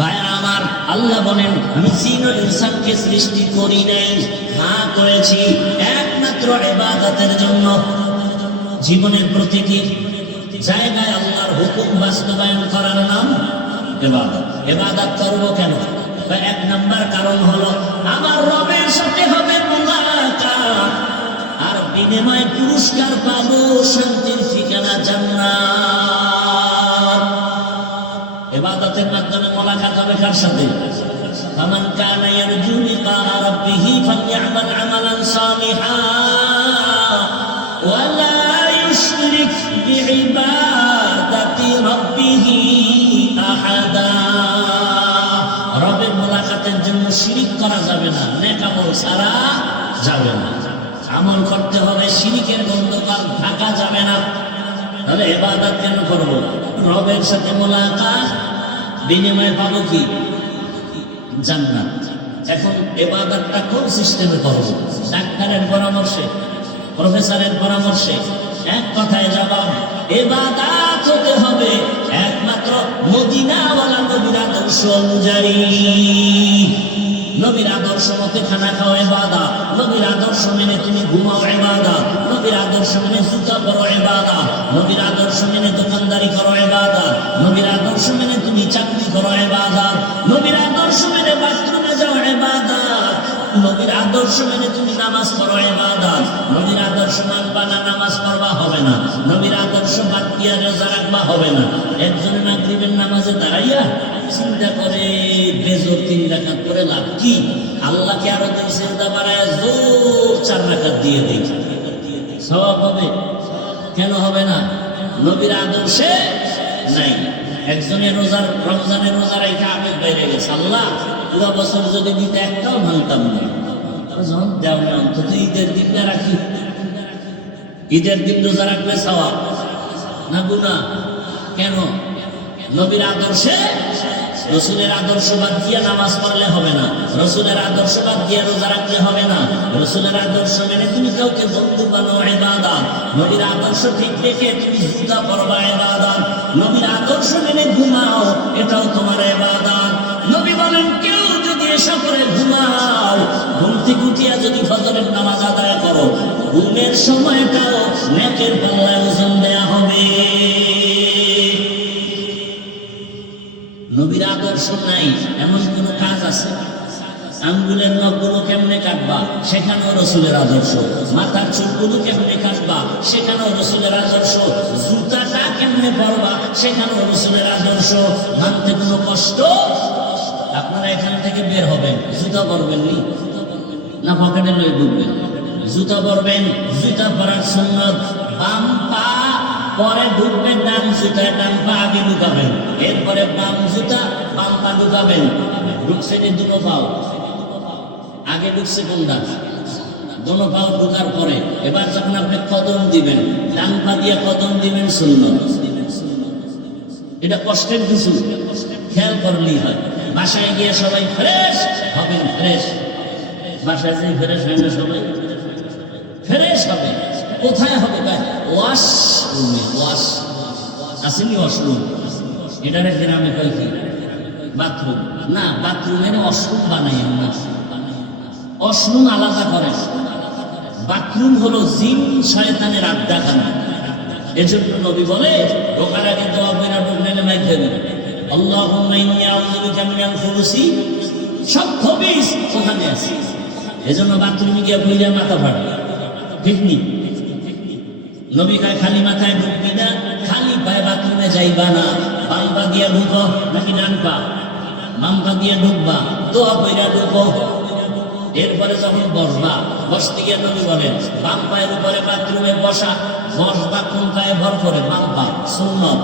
ভাইরা আমার, আল্লাহ বলেন আমি জিন ও ইনসানকে সৃষ্টি করি নাই, হ্যাঁ করেছি একমাত্র ইবাদতের জন্য। জীবনের প্রতিটি জায়গায় আল্লাহর হুকুম বাস্তবায়ন করার নাম ইবাদত। ইবাদত করব কেন? এক নাম্বার কারণ হলো আমার রবের সাথে হবে মুলাকাত, আর বিনিময়ে পুরস্কার পাবো, শান্তির ঠিকানা জান্নাত। ইবাদতের মাধ্যমে মুলাকাত হবে কার সাথে? ফামান কানা ইয়ারজু লিকা রাব্বিহি ফালইআমাল আমালান সালিহা ওয়া লা ইউশরিক বিইবাদাতি রাব্বিহি আহাদা। রবের মুলাকাতের জন্য শিরিক করা যাবে না, নেক আমল ছাড়া যাবে না। আমল করতে হবে, শিরিকের গন্ধকার ঢাকা যাবে না। তাহলে ইবাদত কেন করব? রবের সাথে মুলাকাত, বিনিময়ে পাবো কি? জান্নাত। এখন ইবাদতটা কোন সিস্টেমে করব? ডাক্তারের পরামর্শে, প্রফেসরের পরামর্শে? এক কথায় জবাব, ইবাদত হতে হবে একমাত্র মদিনাওয়ালা নবীর আদর্শ অনুযায়ী। নবীর আদর্শ মতে খানা খাওয়া ইবাদত, নবীর আদর্শ মেনে তুমি ঘুমাও ইবাদত, নবীর আদর্শ মেনে জুতা পরো ইবাদত, নবীর আদর্শ মেনে দোকানদারি করো ইবাদত, নবীর আদর্শ মেনে তুমি চাকরি করো ইবাদত, নবীর আদর্শ মেনে বাথরুমে যাও ইবাদত, নবীর আদর্শ মেনে তুমি নামাজ পড়ো ইবাদত। নবীর আদর্শ মানবা না, নামাজ পড়বা হবে না। নবীর আদর্শ বাদ দিয়া রোজা রাখবা হবে না। একজন মাগরিবের নামাজে দাঁড়াইয়া চিন্তা করে বেজোর 3 রাকাত করে লাভ কি? আল্লাহকে আরো 2 সিজদা বাড়ায় জোর 4 রাকাত দিয়ে দেই, সওয়াব হবে? কেন হবে না? নবীর আদর্শে নাই। একজনের রমজানের রোজা রেখে আবেগ বাইরে গেছে, আল্লাহ পুরো বছর যদি দিতে একটাও ভাঙতাম না, যখন দেও না অন্তত ঈদের দিনটা রাখি। ঈদের দিন রোজা রাখলে সওয়াব না গুনাহ? কেন? নবীর আদর্শে, রসুলের আদর্শ বাদ দিয়ে নামাজ পড়লে হবে না, রসুলের আদর্শ বাদ দিয়ে রোজা রাখলে হবে না, রসুলের আদর্শ মেনে তুমি কাউকে বন্ধু বানাও ইবাদত, নবীর আদর্শ ঠিক রেখে তুমি জুতা পরবা ইবাদত, নবীর আদর্শ মেনে ঘুমাও এটাও তোমার ইবাদত। নবী বলেন কেউ যদি এসা করে ঘুমাও, ঘুম থেকে উঠিয়া যদি ফজরের নামাজ আদায় করো, ঘুমের সময়টাও নেকের পাল্লায় ওজন দেয়া হবে। নবীর আদর্শ নাই এমন কোন কাজ আছে? আঙ্গুলের নখগুলো কেমনে কাটবা, সেখানেও রসুলের আদর্শ। মাথার চুলগুলো কেমনে কাটবা, সেখানেও রসুলের আদর্শ। জুতাটা কেমনে পরবা, সেখানেও রসুলের আদর্শ। মানতে কোনো কষ্ট? আপনারা এখান থেকে বের হবেন, জুতা পরবেন নি না পকেটে লয়ে ঢুকবেন? জুতা পরবেন, জুতা পরার সুন্নাত বাম পা পরে ঢুকবেন, ডান জুতায় ডান পা আগে ঢুকাবেন, এরপরে বাম জুতা বাম পা ঢুকাবেন। ঢুকছে যে দুটো পাও, আগে ঢুকছে কোনটা? দোনো পাও ঢুকার পরে এবার যখন আপনি কদম দিবেন, ডান পা দিয়ে কদম দিবেন সুন্নাত। এটা কষ্টের কিছু, খেয়াল করলেই হয়। বাসায় গিয়ে সবাই ফ্রেশ হবেন, ফ্রেশ। বাসায় যে ফ্রেশ হয় না, সবাই ফ্রেশ হবে। কোথায় হবে? ওয়াশ রুমে। ওয়াশ আসেনি? ওয়াশরুম এটার গ্রামে কয় কি? বাথরুম না, বাথরুমের ওয়াশরুম বানাই না, ওয়াশরুম আলাদা করে। বাথরুম হলো জিন শয়তানের আড্ডাখানা। এজন্য নবী বলে ঢোকার আগে দোয়া করে ঢুকলে মাইক দেবেন, আল্লাহুম্মা ইন্নী আউযু বিকা মিনাল খুবুসি। সব খবিস ওখানে আছে। এজন্য বাথরুমে গিয়ে বইলে মাথা ফাটে, ঠিক নি? নবী কয় খালি মাথায় ঢুকবি না, খালি পায়ে বাথরুমে যাইবা না। বাম পা দিয়ে ঢুকো নাকি ডান পা? বাম পা দিয়ে ঢুকবা, দোয়া কইরা ঢুকো। এরপরে যখন বসবা, বসতে গিয়ে নবী বলেন বাম পায়ের উপরে বাথরুমে বসা। বসবা কোন পায়ে ভর করে? বাম পা, সুন্নাত।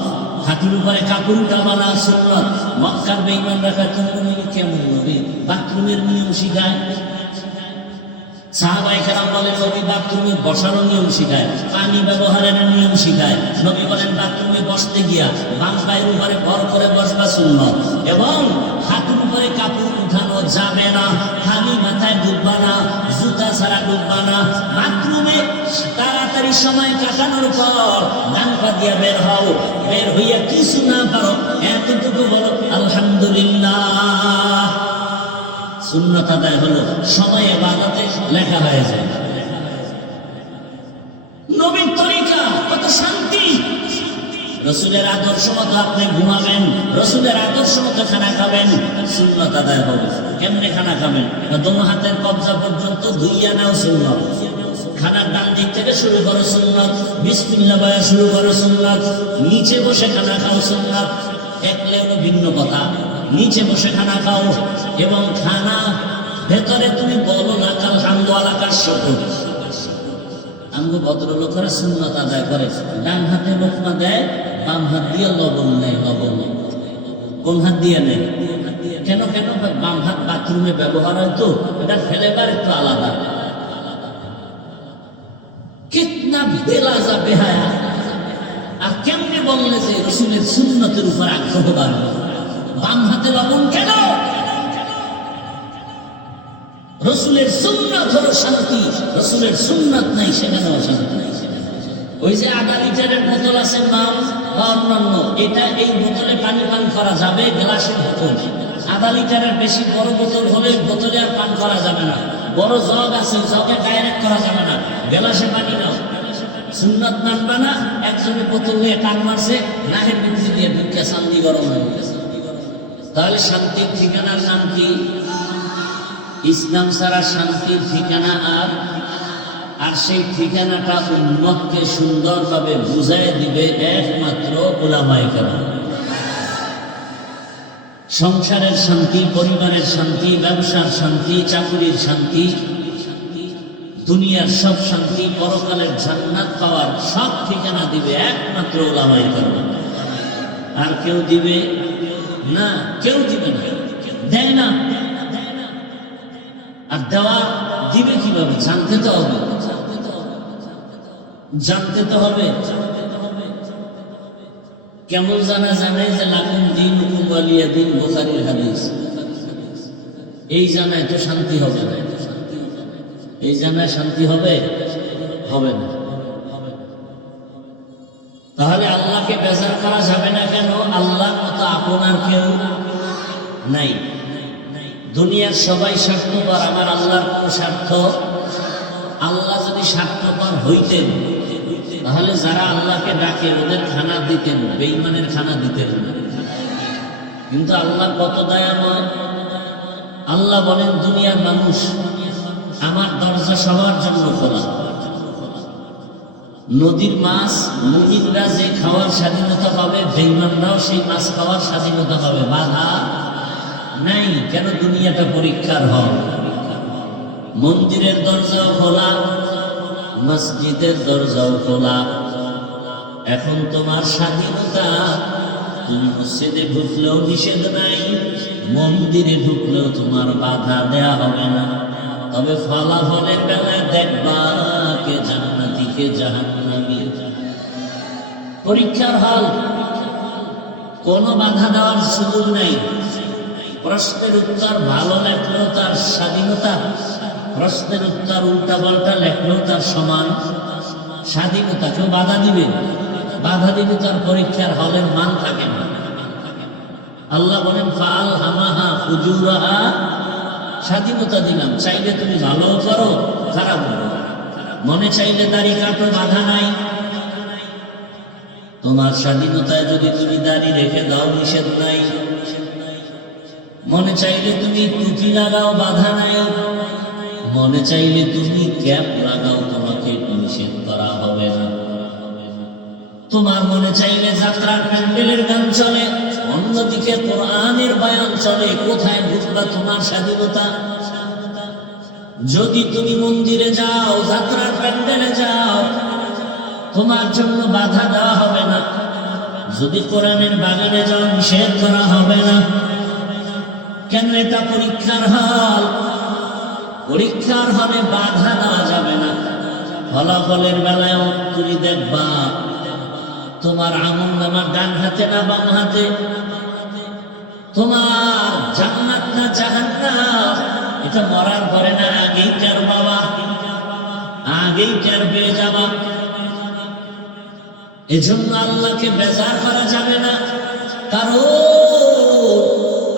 হাঁটুর উপরে কাপড় উঠাবা না, সুন্নাত। মক্কার বেঈমান রাখা তুমি কেমন নবী বাথরুমের নিয়ম শিখায়? সাহাবায়ে কেরাম বলেন নবী বাথরুমে বসার নিয়ম শিখায়, পানি ব্যবহারের নিয়ম শিখায়। নবী বলেন বাথরুমে বসতে গিয়া বাম পায়ের উপরে ভর করে বসবা সুন্নাত, এবং হাঁটুর উপরে কাপড় উঠানো যাবে না। খালি মাথায় ঢুকবা না, জুতা ছাড়া ঢুকবা না। বাথরুমে তাড়াতাড়ি সময় কাটানোর পর ডান পা দিয়া বের হও। বের হইয়া কিছু না পারো এতটুকু বলো আলহামদুলিল্লাহ। সুন্নত আদায় হলো, সবাই ইবাদতে লেখা হয়ে যায়। নবীর তরিকা কত শান্তি, রসুলের আদর্শ মতো আপনি ঘুমাবেন, রসুলের আদর্শ মতো খানা খাবেন, সুন্নত আদায় হবে। কেমনে খানা খাবেন? দোনো হাতের কবজা পর্যন্ত ধুইয়া নাও সুন্নত, খানার ডান দিক থেকে শুরু করো সুন্নত, বিসমিল্লাহ বলে শুরু করো সুন্নত, নিচে বসে খানা খাও সুন্নত। একলে হলো ভিন্ন কথা, নিচে বসে খানা খাও এবং খানা ভেতরে তুমি বলো না কাল আলহামদুলিল্লাহ শুকর। আমগো ভদ্রলোকেরা সুন্নত আদায় করে, ডান হাতে লোকমা দেয়, বাম হাত দিয়ে লবণ নেয়, লবণ কোন হাত দিয়ে নেয়? কেন কেন? বাম হাত বাথরুমে ব্যবহার হয় তো, এটা ফেলেবার একটু আলাদা। কিতনা বেলাজা বেহায়া। আর কেমনে বললে যে রসুলের সুন্নতের উপর আগ্রহ বাড়বে? বাম হাতে লবণ কেন? রসুলের সুন্নাত হলো শান্তি, রসুলের সুন্নাত নাই সেখানে অশান্তি। ওই যে আধা লিটারের বোতল আছে মাল বা অন্যান্য, এটা এই বোতলে পানি পান করা যাবে, গ্লাসের বোতল। আধা লিটারের বেশি বড় বোতল হলে বোতলে আর পান করা যাবে না। বড় জগ আছে, জগে ডাইরেক্ট করা যাবে না, গ্লাসে পানি নাও। সুন্নাত মানবা না, একজনে বোতল নিয়ে টান মারছে, নাহে বিন্দি দিয়ে ঢুকে শান্তি গরম হয়ে গেছে। তাহলে শান্তির ঠিকানার নাম কি? ইসলাম ছাড়া শান্তির ঠিকানা আর সেই ঠিকানাটা উম্মতকে সুন্দরভাবে বুঝাই দিবে একমাত্র উলামায়ে কেরাম। সংসারের শান্তি, পরিবারের শান্তি, ব্যবসার শান্তি, চাকরির শান্তি, দুনিয়ার সব শান্তি, পরকালের জান্নাত পাওয়ার সব ঠিকানা দিবে একমাত্র উলামায়ে কেরাম। আর কেউ দিবে না, কেউ দিবে না, দেয় না। আর দেওয়া দিবে কিভাবে? জানতে তো হবে, জানতে তো হবে। কেমন জানা জানে যে লাকুম দিন হুকুম ওয়ালিয়া দিন, বুখারীর হাদিস। এই জানায় তো শান্তি হবে না, এই জানায় শান্তি হবে হবে না। তাহলে আল্লাহকে বেজার করা যাবে না কেন? আল্লাহর মতো আপনার কেউ নাই। দুনিয়ার সবাই স্বার্থপর, আমার আল্লাহর কোন স্বার্থ? আল্লাহ যদি স্বার্থপর হইতেন তাহলে যারা আল্লাহকে ডাকে ওদের খানা দিতেন, বেঈমানের খানা দিতেন না। কিন্তু আল্লাহ কত দয়াময়। আল্লাহ বলেন, দুনিয়ার মানুষ, আমার দরজা সবার জন্য খোলা। নদীর মাছ মুমিনরা যে খাওয়ার স্বাধীনতা পাবে, বেঈমানরাও সেই মাছ খাওয়ার স্বাধীনতা পাবে, বাধা নাই। কেন? দুনিয়াটা পরীক্ষার হল। মন্দিরের দরজাও খোলা, মসজিদের দরজাও খোলা। এখন তোমার স্বাধীনতা, তুমি মসজিদে ঢুকলেও নিষেধ নাই, মন্দিরে ঢুকলেও তোমার বাধা দেয়া হবে না। তবে ফলাফলের বেলায় দেখবা কে জান্নাতি কে জাহান্নামী। পরীক্ষার হল, কোনো বাধা দেওয়ার সুযোগ নাই। প্রশ্নের উত্তর ভালো লেখলেও তার স্বাধীনতা, প্রশ্নের উত্তর উল্টা পাল্টা লেখলেও তার সমান স্বাধীনতা। কেউ বাধা দিবে? বাধা দিবে তার পরীক্ষার হলের মান থাকে না। আল্লাহ বলেন, ফাল হামাহা ফুজুরাহা, স্বাধীনতা দিলাম, চাইলে তুমি ভালো করো, খারাপ করো। মনে চাইলে দাড়ি কাটো, বাধা নাই। তোমার স্বাধীনতায় যদি তুমি দাড়ি রেখে দাও, নিষেধ নাই। মনে চাইলে তুমি টুপি লাগাও, বাধা নাই। মনে চাইলে তুমি ক্যাপ লাগাও, তোমাকে নিষেধ করা হবে না। তোমার মনে চাইলে যাত্রার প্যান্ডেলের গান চলে, অন্যদিকে কোরআনের বয়ান চলে, কোথায় ঢুকবা তোমার স্বাধীনতা। যদি তুমি মন্দিরে যাও, যাত্রার প্যান্ডেলে যাও, তোমার জন্য বাধা দেওয়া হবে না। যদি কোরআনের বাগানে যাও, নিষেধ করা হবে না। কেন? এটা পরীক্ষার হল। পরীক্ষার হলে বাধা দেওয়া যাবে না। ফলাফলের বেলায়ও তুমি দেখবা তোমার আমলনামা ডান হাতে না বাম হাতে, তোমার জান্নাত না জাহান্নাম, এটা মরার পরে না, আগেই টের পাবা, আগেই টের পেয়ে যাবা। এজন্য আল্লাহকে বেজার করা যাবে না, কারণ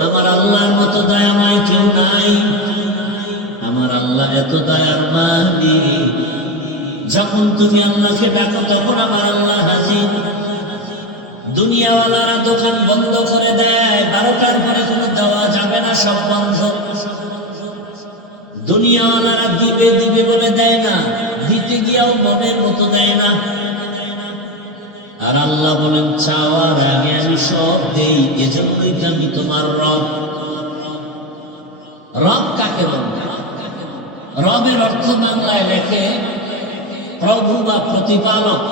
আমার আল্লাহর মতো দয়াময় কেউ নাই। দয়ার মালিক, যখন তুমি আল্লাহকে ডাকো তখন আমার আল্লাহ হাজির। দুনিয়াওয়ালারা দোকান বন্ধ করে দেয়, 12টার পরে কোনো দেওয়া যাবে না, সব বন্ধ। দুনিয়াওয়ালারা দিবে দিবে বলে দেয় না, দিতে গিয়াও মনের মতো দেয় না। আর আল্লাহ বলেন চাওয়ার আগে আমি সব দেই, এজন্যই তো আমি তোমার রব। রব কাকে বলে? রবের অর্থ বাংলায় লেখে প্রভু বা প্রতিপালক।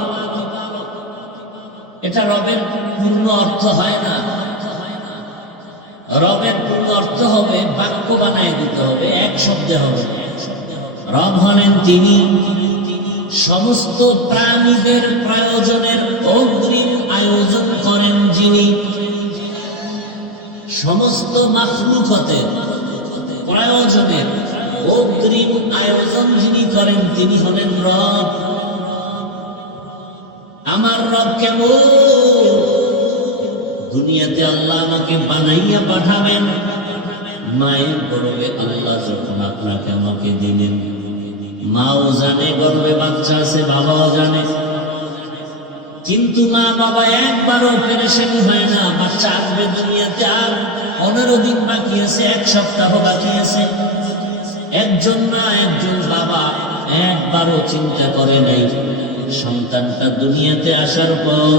এটা রবের পূর্ণ অর্থ হয় না। রবের পূর্ণ অর্থ হবে বাক্য বানায় দিতে হবে, এক শব্দে হবে। রব হলেন তিনি সমস্ত প্রাণীদের প্রয়োজনের অগ্রিম আয়োজন করেন যিনি, সমস্ত মাখলুকাতের প্রয়োজনের অগ্রিম আয়োজন যিনি করেন তিনি হলেন রব। আমার রব কেমন? দুনিয়াতে আল্লাহ আমাকে বানাইয়া পাঠাবেন, মায়ের গর্ভে আল্লাহ যখন আপনাকে আমাকে দিলেন, মাও জানে গর্ভে বাচ্চা আছে, বাবাও জানে, কিন্তু মা বাবা একবারও পেরেশানি হয় না। বাচ্চা আসবে দুনিয়াতে, আর 15 দিন বাকি আছে, 1 সপ্তাহ বাকি আছে। একজন না একজন বাবা একবারও চিন্তা করে নাই সন্তানটা দুনিয়াতে আসার পর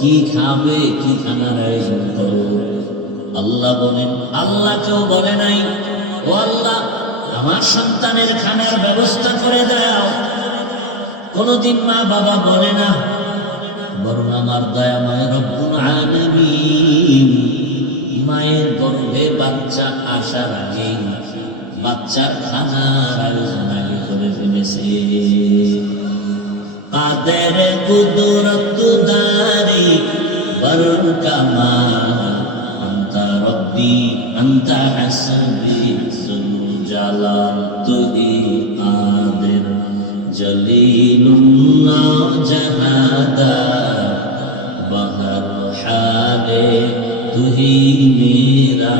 কি খাবে, কি খানার আয়োজন করব। আল্লাহ বলেন, আল্লাহ কেউ বলে নাই ও আল্লাহ আমার সন্তানের খানার ব্যবস্থা করে দাও। কোনদিন মা বাবা বলে না, বরং আমার দয়াময় রব্বুল আলামিন মায়ের গর্ভে বাচ্চা আসার আগে বাচ্চার খানার আয়োজন আগে করে ফেলেছে। কাদের কুদরত দারি বরুন কামাল আনতা রব্বি আনতা হাসবি যুল জালাল তুহি কাদের জলিলুল্লাহ জাহাদা বহর হালে তুহি মেরা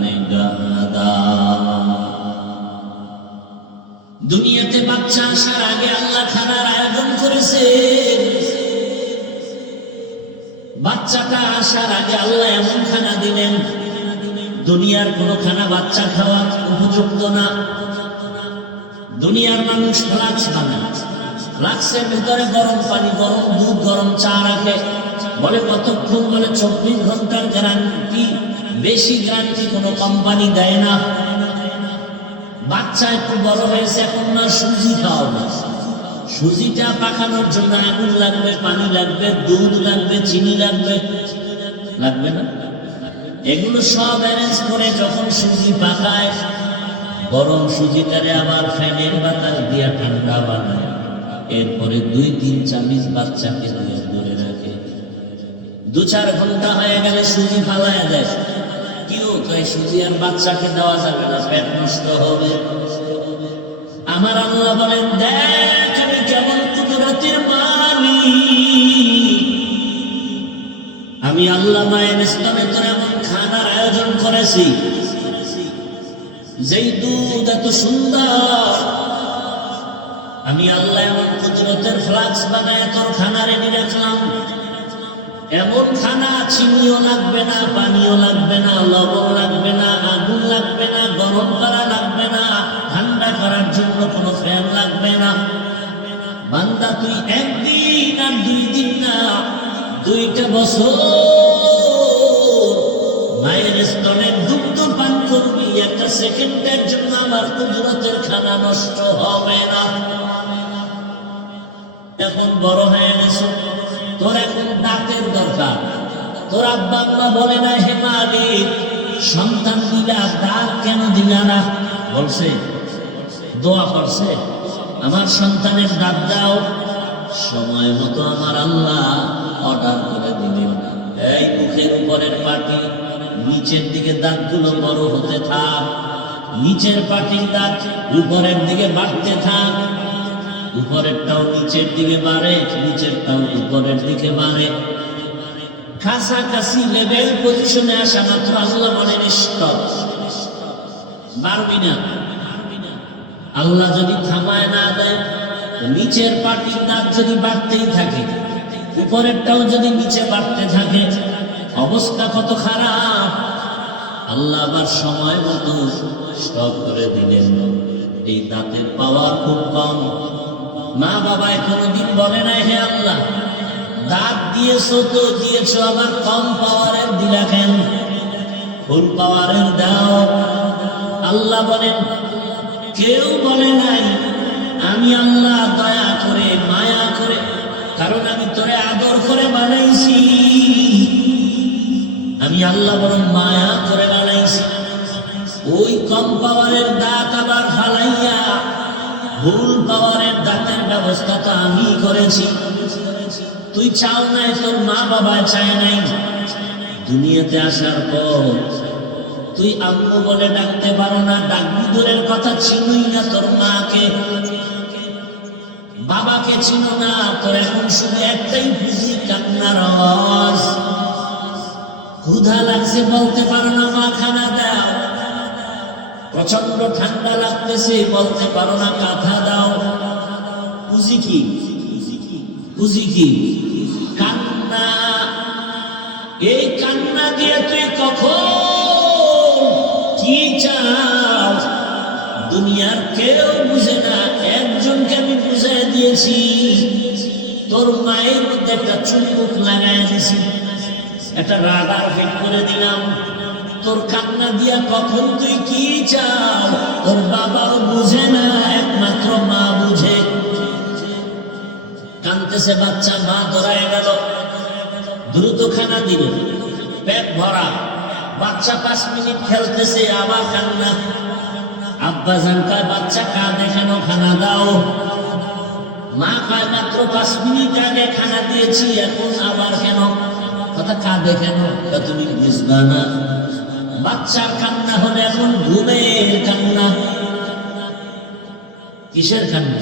নিগাহদা। দুনিয়াতে বাচ্চা আসার আগে আল্লাহ খানার আয়োজন করেছে। বাচ্চাটা আসার আগে আল্লাহ এমন খানা দিলেন, দুনিয়ার কোন খানা বাচ্চা খাওয়ার উপযুক্ত না। দুনিয়ার মানুষ ফ্লাক্স বানায়, ফ্লাক্সের ভিতরে গরম পানি, গরম দুধ, গরম চা রাখে, বলে কতক্ষণ, বলে 24 ঘন্টার গ্যারান্টি, বেশি গ্যারান্টি কোনো কোম্পানি দেয় না। বাচ্চা একটু বড় হয়েছে, এখন না সুজি খাওয়াবে, সুজিটা পাকানোর জন্য আগুন লাগবে, পানি লাগবে, দুধ লাগবে, চিনি লাগবে, লাগবে না? এগুলো সব অ্যারেঞ্জ করে যখন সুজি পাকায়, গরম সুজিটারে আবার ফ্যানের বাতাস দিয়া ঠান্ডা বানায়, এরপরে 2-3 চামচ বাচ্চাকে ধরে রাখে। 2-4 ঘন্টা হয়ে গেলে সুজি ফালায় দেয়। কেউ কয় সুজি আর বাচ্চাকে দেওয়া যাবে না, পেট নষ্ট হবে। আমার আল্লাহ বলেন, দেখ আমি কেমন কুদরতের মালিক। আমি আল্লাহ মায়ের স্তনে তোর এমন খানার আয়োজন করেছি, যেই দুধ এত সুন্দর। আমি আল্লাহ এমন কুদরতের ফ্লাক্স বানায় তোর খানা রেডি রাখলাম। এমন খানা, চিনিও লাগবে না, পানিও লাগবে না, লবণ লাগবে না, আগুন লাগবে না, গরম করা লাগবে না, ঠান্ডা করার জন্য কোনো ফ্যান লাগবে না। বান্দা তুই 1 দিন আর 2 দিন না, 2টা বছর মায়ের স্তনে দুগ্ধ পান করবি, 1 সেকেন্ডের জন্য আমার কুদরতের খানা নষ্ট হবে না। এখন বড় হয়ে গেছো, তোর এখন দাঁতের দরকার। তোর আব্বা আম্মা বলে না, হে মালিক সন্তান দিলা, দাঁত কেন দিলা না? বলছে, দোয়া করছে, আমার সন্তানের দাঁত দাও। সময় মতো আমার আল্লাহ অর্ডার করে দিলেন, এই মুখের উপরের পাটি, নিচের দিকে দাঁতগুলো বড় হতে থাক, নিচের পাটির দাঁত উপরের দিকে বাড়তে থাক, উপরেরটাও নিচের দিকে বাড়ে, নিচেরটাও উপরের দিকে বাড়ে। কাছাকাছি লেভেল পজিশনে আসা মাত্র আল্লাহ বলেন স্টপ, বাড়বি না। আল্লাহ যদি থামায় না দেয়, নিচের পাটির দাঁত যদি বাড়তেই থাকে, উপরেরটাও যদি নিচে বাড়তে থাকে, অবস্থা কত খারাপ। আল্লাহ আবার সময় মতো স্টপ করে দিলেন। এই দাঁতের পাওয়ার খুব কম। মা বাবায় কোনোদিন বলে নাই, হে আল্লাহ দাঁত দিয়েছো তো দিয়েছো, আবার কম পাওয়ারের দিলা কেন? ফুল পাওয়ারের দাও। আল্লাহ বলেন, কেউ বলে নাই। আমি আল্লাহ দয়া করে মায়া করে, কারণ আমি তোরে আদর করে বানাইছি। আমি আল্লাহ বরং মায়া করে বানাইছি। ওই কম পাওয়ারের দাঁত আবার ফালাইয়া ফুল পাওয়ারের দাঁতের ব্যবস্থা তো আমি করেছি। তুই চাও নাই, তোর মা বাবা চায় নাই। দুনিয়াতে আসার পর তুই আম্মু বলে ডাকতে পারো না, ডাকবি দূরের কথা, চিনুই না তোর মাকে, বাবাকে চিনো না। তোর এখন শুধু একটাই বুঝি, কান্নার আওয়াজ। ক্ষুধা লাগছে বলতে পারো না, মা খানা দাও। প্রচন্ড ঠান্ডা লাগতেছে বলতে পারো না, কাঁথা দাও। বুঝি কি? বুঝি কি? কান্না। এই কান্না দিয়ে তুই কখন কি চাও দুনিয়ার কেউ বুঝে না। একজনকে আমি বুঝাই দিয়েছি, তোর মায়ের মধ্যে একটা চুম্বক লাগাই দিয়েছি, একটা রাডার ফিট করে দিলাম। তোর কান্না দিয়া কখন তুই কি চাও তোর বাবাও বুঝে না, একমাত্র মা বুঝে। কানতেছে বাচ্চা, মা ধরায় গেল, দ্রুত খানা দিল, পেট ভরা। বাচ্চা 5 মিনিট খেলতেছে, আবার কান্না। আব্বা জান কয়, বাচ্চা কাঁদে কেন, খানা দাও। মা কয়, মাত্র 5 মিনিট আগে খানা দিয়েছি, এখন আবার কেন? কথা কাঁদে কেন? তুমি বুঝবা না। বাচ্চার কান্না হলে এখন ঘুমের কান্না। কিসের কান্না?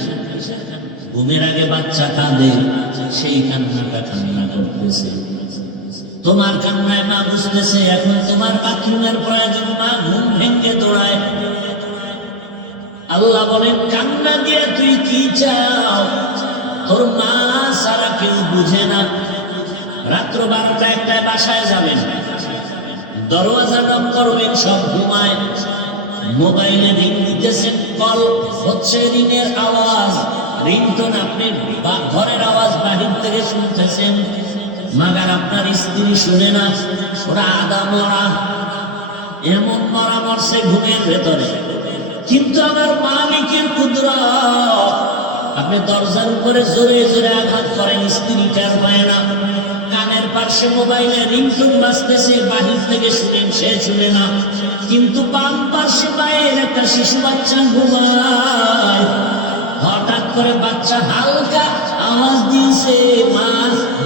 ঘুমের আগে বাচ্চা কাঁদে, সেই কান্নাটা কান্না করতেছে। তোমার কান্নায় মা বুঝতেছে এখন তোমার বাথরুমের প্রয়োজন, মা ঘুম ভেঙে দৌড়ায়। আল্লাহ বলেন, কান্না দিয়ে তুই কি চাও তোর মা সারা কেউ বুঝে না। রাত্র 12টা-1টায় বাসায় যাবেন, দরওয়াজা নক করবেন, সব ঘুমায়। মোবাইলে রিং দিতেছেন, কল হচ্ছে, রিংয়ের আওয়াজ, রিংটোন আপনি ঘরের আওয়াজ বাহির থেকে শুনতেছেন, মাগার আপনার স্ত্রী শুনে না। ওরা আদা মরা, এমন মরা মরছে ঘুমের ভেতরে। কিন্তু আমার মালিকের কুদরত, আপনি দরজার উপরে জোরে জোরে আঘাত করেন, স্ত্রী টের পায় না। কানের পাশে মোবাইলে রিংটোন বাজতেছে, বাহির থেকে শুনেন, সে শুনে না। কিন্তু বাম পাশে বাইরে একটা শিশু বাচ্চা ঘুমায়। হঠাৎ করে বাচ্চা হালকা আওয়াজ দিয়েছে, মা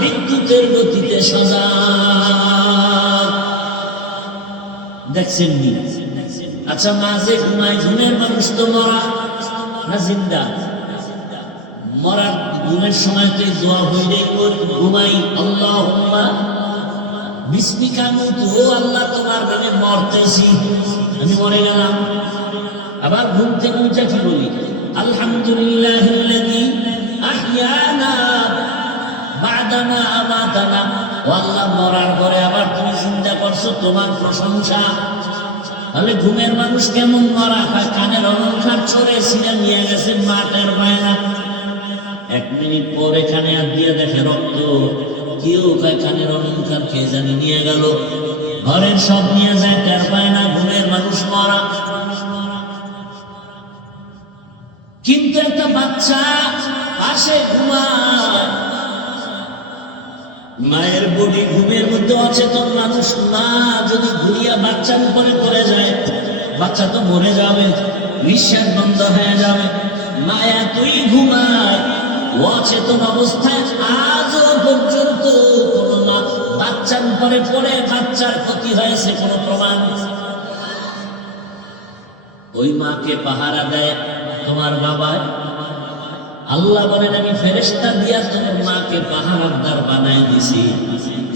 বিদ্যুতের গতিতে সজাগ। দেখছেন নি? আচ্ছা, মা যে ঘুমায়, ঘুমের মানুষ তো মরা না জিন্দা? মরার ঘুমের সময় তো দোয়া হইলে ঘুমাই, আল্লাহুম্মা বিসমিকা মুতু, ও আল্লাহ তোমার নামে মরতেছি, আমি মরে গেলাম। আবার ঘুম থেকে উঠে কি বলি? আলহামদুলিল্লাহিল্লাযী আহইয়ানা বা'দামা আমাতানা। ও আল্লাহ, মরার পরে আবার তুমি জিন্দা করছো, তোমার প্রশংসা। তাহলে ঘুমের মানুষ কেমন মরা? কানের অলংকার চোরে ছিঁড়ে নিয়ে গেছে, মা টের পায় না। 1 মিনিট পর এখানে হাত দিয়ে দেখে রক্ত। কেউ কয় কানের অলংকার কে জানি নিয়ে গেল, ঘরের সব নিয়ে যায়, টের পায় না। ঘুমের মানুষ মরা। কিন্তু একটা বাচ্চা পাশে ঘুমায়, মায়ের বডি ঘুমের মধ্যে অচেতন মানুষ। মা যদি ঘুরিয়া বাচ্চার উপরে পড়ে যায়, বাচ্চা তো মরে যাবে, নিঃশ্বাস বন্ধ হয়ে যাবে। মায়া তুই ঘুমায় অচেতন অবস্থায়। আজও পর্যন্ত কোন মা বাচ্চার উপরে পড়ে বাচ্চার ক্ষতি হয়েছে কোনো প্রমাণ? ওই মাকে পাহারা দেয় তোমার বাবা। আল্লাহ বলেন, আমি ফেরেশতা দিয়া তোমার মাকে পাহারাদার বানাই দিছি,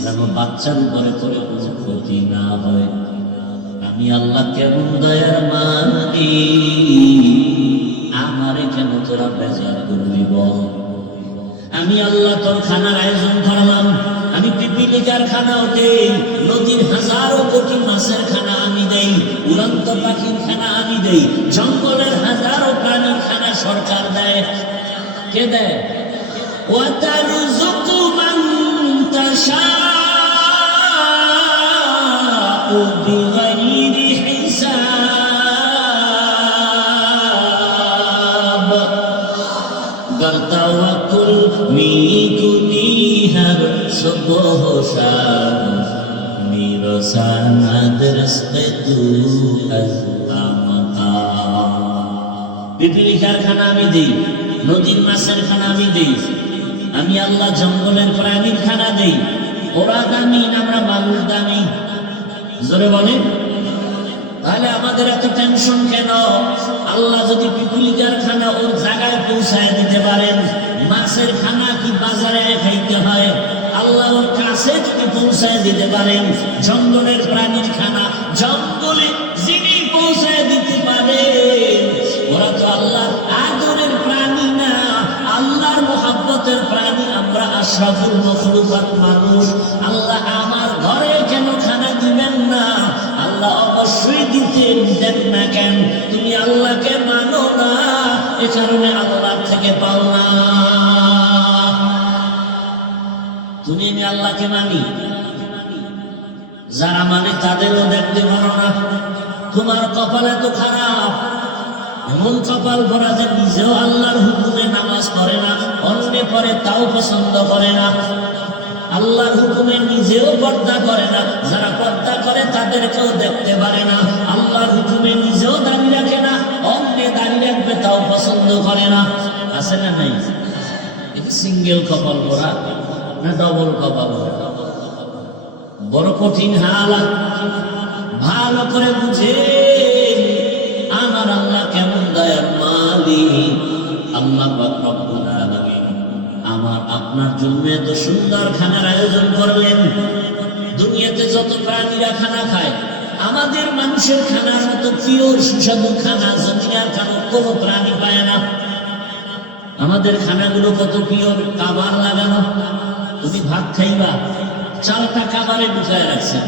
যেন বাচ্চার উপরে করে কোনো ক্ষতি না হয়। আমি আল্লাহ কেমন দয়ার মানি, আমারে কেন তোরা বেজার করবি বল? আমি আল্লাহ তোর খানার আয়োজন করলাম, আমি পিপিলিকার খানাও দেই, নদীর হাজারো কোটি মাছের খানা আমি দেই, উড়ন্ত পাখির খানা আমি দেই, জঙ্গলের হাজারো প্রাণীর খানা সরকার দেয়। কে দেয়? وَتَرْزُقُ مَن تَشَاءُ بِغَيْرِ حِسَابٍ گر توکل میکنی هر صبح و شام میرساند رزق تو از آمقام পিপিলিকার খানা আমি দিই, নদীর মাছের খানা আমি দিই, আমি আল্লাহ জঙ্গলের প্রাণীর খানা দেই। ওরা দামি না আমরা মানুষ দামি? জোরে বলে। তাহলে আমাদের এত টেনশন কেন? আল্লাহ যদি পিপিলিকার খানা ওর জায়গায় পৌঁছায় দিতে পারেন, মাছের খানা কি বাজারে খাইতে হয়? আল্লাহ ওর কাছে যদি পৌঁছায় দিতে পারেন, জঙ্গলের প্রাণীর খানা জঙ্গলে যিনি পৌঁছায় দিতে পারেন, ওরা তো আল্লাহর আদরের প্রাণী না, আল্লাহর মুহাব্বতের প্রাণী। আমরা আশরাফুল মখলুকাত মানুষ। আল্লাহ আমার ঘরে কেন খানা দিবেন না? আল্লাহ অবশ্যই দিতেন, দেন না কেন? তুমি আল্লাহকে মানো না, এ কারণে আল্লাহ থেকে পাও না। তুমি আমি আল্লাহকে মানি, যারা মানে তাদেরও দেখতে পারো না। তোমার কপালে তো খারাপ, এমন কপাল ভরা যে নিজেও আল্লাহর হুকুমে নামাজ পড়ে না, অন্যে পড়ে তাও পছন্দ করে না। আল্লাহর হুকুমে নিজেও পর্দা করে না, যারা পর্দা করে তাদেরকেও দেখতে পারে না। আল্লাহর হুকুমে নিজেও দাঁড়িয়ে রাখে না, অন্যে দাঁড়িয়ে রাখবে তাও পছন্দ করে না। আছে না নাই? এটা সিঙ্গেল কপাল ভরা না ডবল কপাল ভরা? বড় কঠিন হালাত। ভালো করে বুঝে আমার আল্লাহ কেমন দয়ার মালিক। আল্লাহ পাক রব্বুল আলামিন আমার আপনার জন্য এত সুন্দর খানার আয়োজন করলেন। দুনিয়াতে যত প্রাণীরা খানা খায়, আমাদের মানুষের খানার মতো পিওর সুস্বাদু খানা দুনিয়ার কোনো প্রাণী পায় না। আমাদের খানাগুলো কত পিওর, কাবার লাগানো। তুমি ভাত খাইবা, চালটা কাবারে ঢুকায় রাখছেন,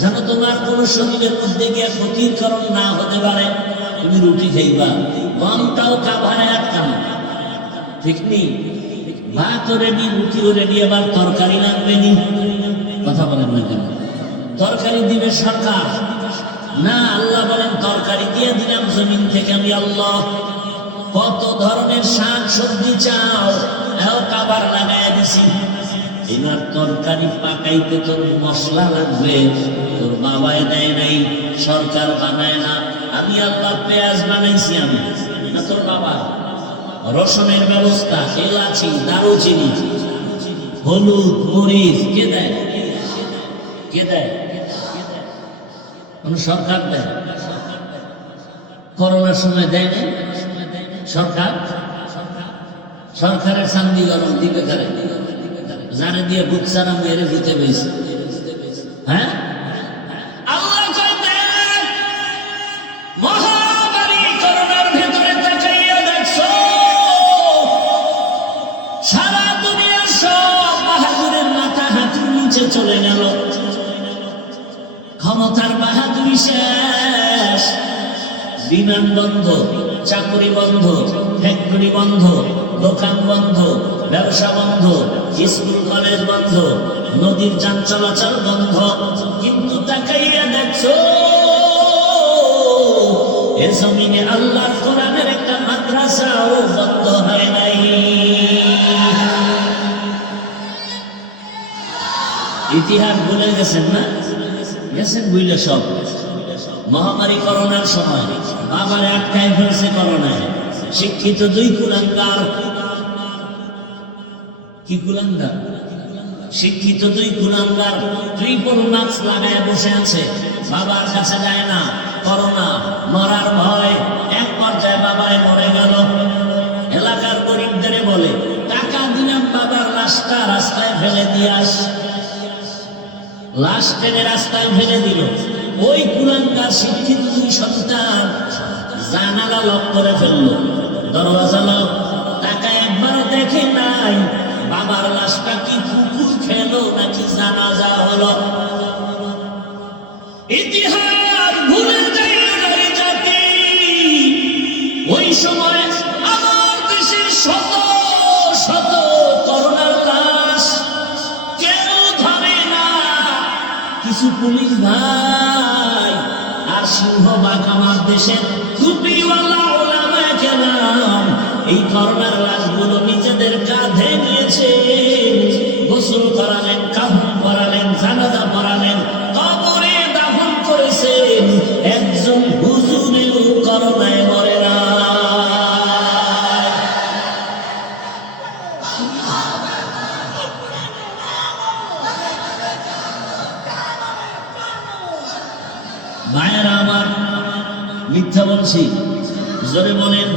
যেন তোমার কোনো শরীরের মধ্যে গিয়ে ক্ষতির কারণ না হতে পারে। তুমি রুটি খাইবা, গমটাও কাভারে আটকানো, ঠিক নেই? ভাতও রেডি, রুটিও রেডি, আবার তরকারি লাগবে নি। কথা বলেন না কেন? তরকারি দিবে সরকার না, আল্লাহ বলেন তরকারি দিয়ে দিলাম জমিন থেকে আমি আল্লাহ। কত ধরনের শাক সবজি চাও, এও কাবার লাগাই দিছি। এবার তরকারি পাকাইতে তোর মশলা লাগবে, তোর বাবাই দেয় নাই, সরকার বানায় না। আমি আল্লাহ পেঁয়াজ বানাইছি, আমি না তোর বাবা। রসুনের ব্যবস্থা, এলাচি, দারুচিনি, হলুদ, মরিচ কে দেয়? কে দেয়? কোন সরকার দেয়? করোনার সময় দেয় না সরকার? সরকারের চান্দি গরম দিবে কারে? জানে দিয়ে বুকসারা মেরে দিতে পেয়েছে। হ্যাঁ, আল্লাহ চাইতেন মহামারী করোনার ভেতরে তাকাইয়া দেখছো, সারা দুনিয়ার সব বাহাদুরের মাথা হাঁটুর নিচে চলে গেল। ক্ষমতার বাহাদুরি শেষ, বিমান বন্ধ, চাকরি বন্ধ, ফ্যাক্টরি বন্ধ, দোকান বন্ধ, ব্যবসা বন্ধ, স্কুল কলেজ বন্ধ, নদীর যান চলাচল বন্ধ। কিন্তু তাকাইয়া দেখছো এ জমিনে আল্লাহর কোরআনের একটা মাদ্রাসাও বন্ধ হয় নাই। ইতিহাস ভুলে গেছেন না? গেছেন বুঝলে সব। মহামারী করোনার সময় বাবার আটকায় ফেলছে করোনায়, শিক্ষিত দুই কুলাঙ্গার। কি কুলাঙ্গার? শিক্ষিত দুই কুলাঙ্গার ট্রিপল মাস্ক লাগায় বসে আছে, বাবার কাছে যায় না। করোনা, মরার ভয়, এক পর্যায়ে বাবায় মরে গেল। এলাকার গরিবদের বলে টাকা দিলাম বাবার লাশটা রাস্তায় ফেলে দিয়ে আস। লাশ টেনে রাস্তায় ফেলে দিল। ওই কুলাঙ্গার শিক্ষিত দুই সন্তান জানালা লক করে ফেললো, দরওয়াজা লক, তাকে একবারও দেখে নাই বাবার লাশটা কি কুকুর খেলো নাকি জানাজা হলো। ইতিহাস ভুলে যাইল না এই জাতি। ওই সময় আমার দেশের শত শত করোনার লাশ কেউ ধরে না, কিছু পুলিশ ভাই আর সিংহবাগ আমার দেশের টুপিওয়ালা ওলামায়ে কেরাম এই করোনার লাশগুলো নিজেদের কাঁধে নিয়েছে। গোসল করালেন, কাফন করালেন, জানাজা পড়ালেন, কবরে দাফন করেছেন। একজন হুজুরেও করোনায় মরে না। মায়েরা আমার, মিথ্যা বলছি? জোরে বলেন।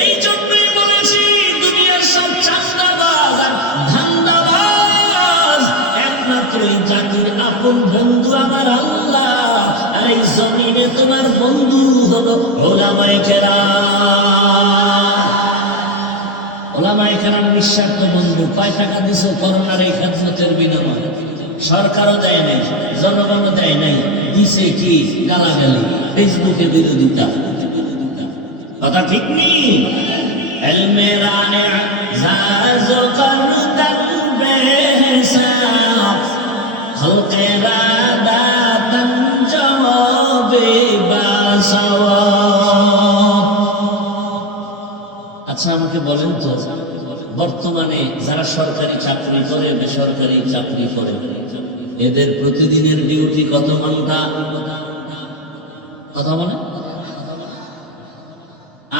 এই জন্যই বলেছি দুনিয়ার সব চাঁদাবাজ আর ধান্দাবাজ একমাত্র এই জাতির আপন বন্ধু আমার আল্লাহ। আর এই জমিনে তোমার বন্ধু হলো ওলামায়ে কেরাম। ওলামায়ে কেরাম নিঃস্বার্থ বন্ধু। কয় টাকা দিছো করোনার এই খেদমতের বিনিময়ে? সরকারও দেয় নাই, জনগণও দেয় নাই, দিছে কি? গালাগালি, ফেসবুকে বিরোধিতা। কথা ঠিক নেই? আচ্ছা আমাকে বলেন তো, বর্তমানে যারা সরকারি চাকরি করে, বেসরকারি চাকরি করে, এদের প্রতিদিনের ডিউটি কত ঘন্টা? কথা বলে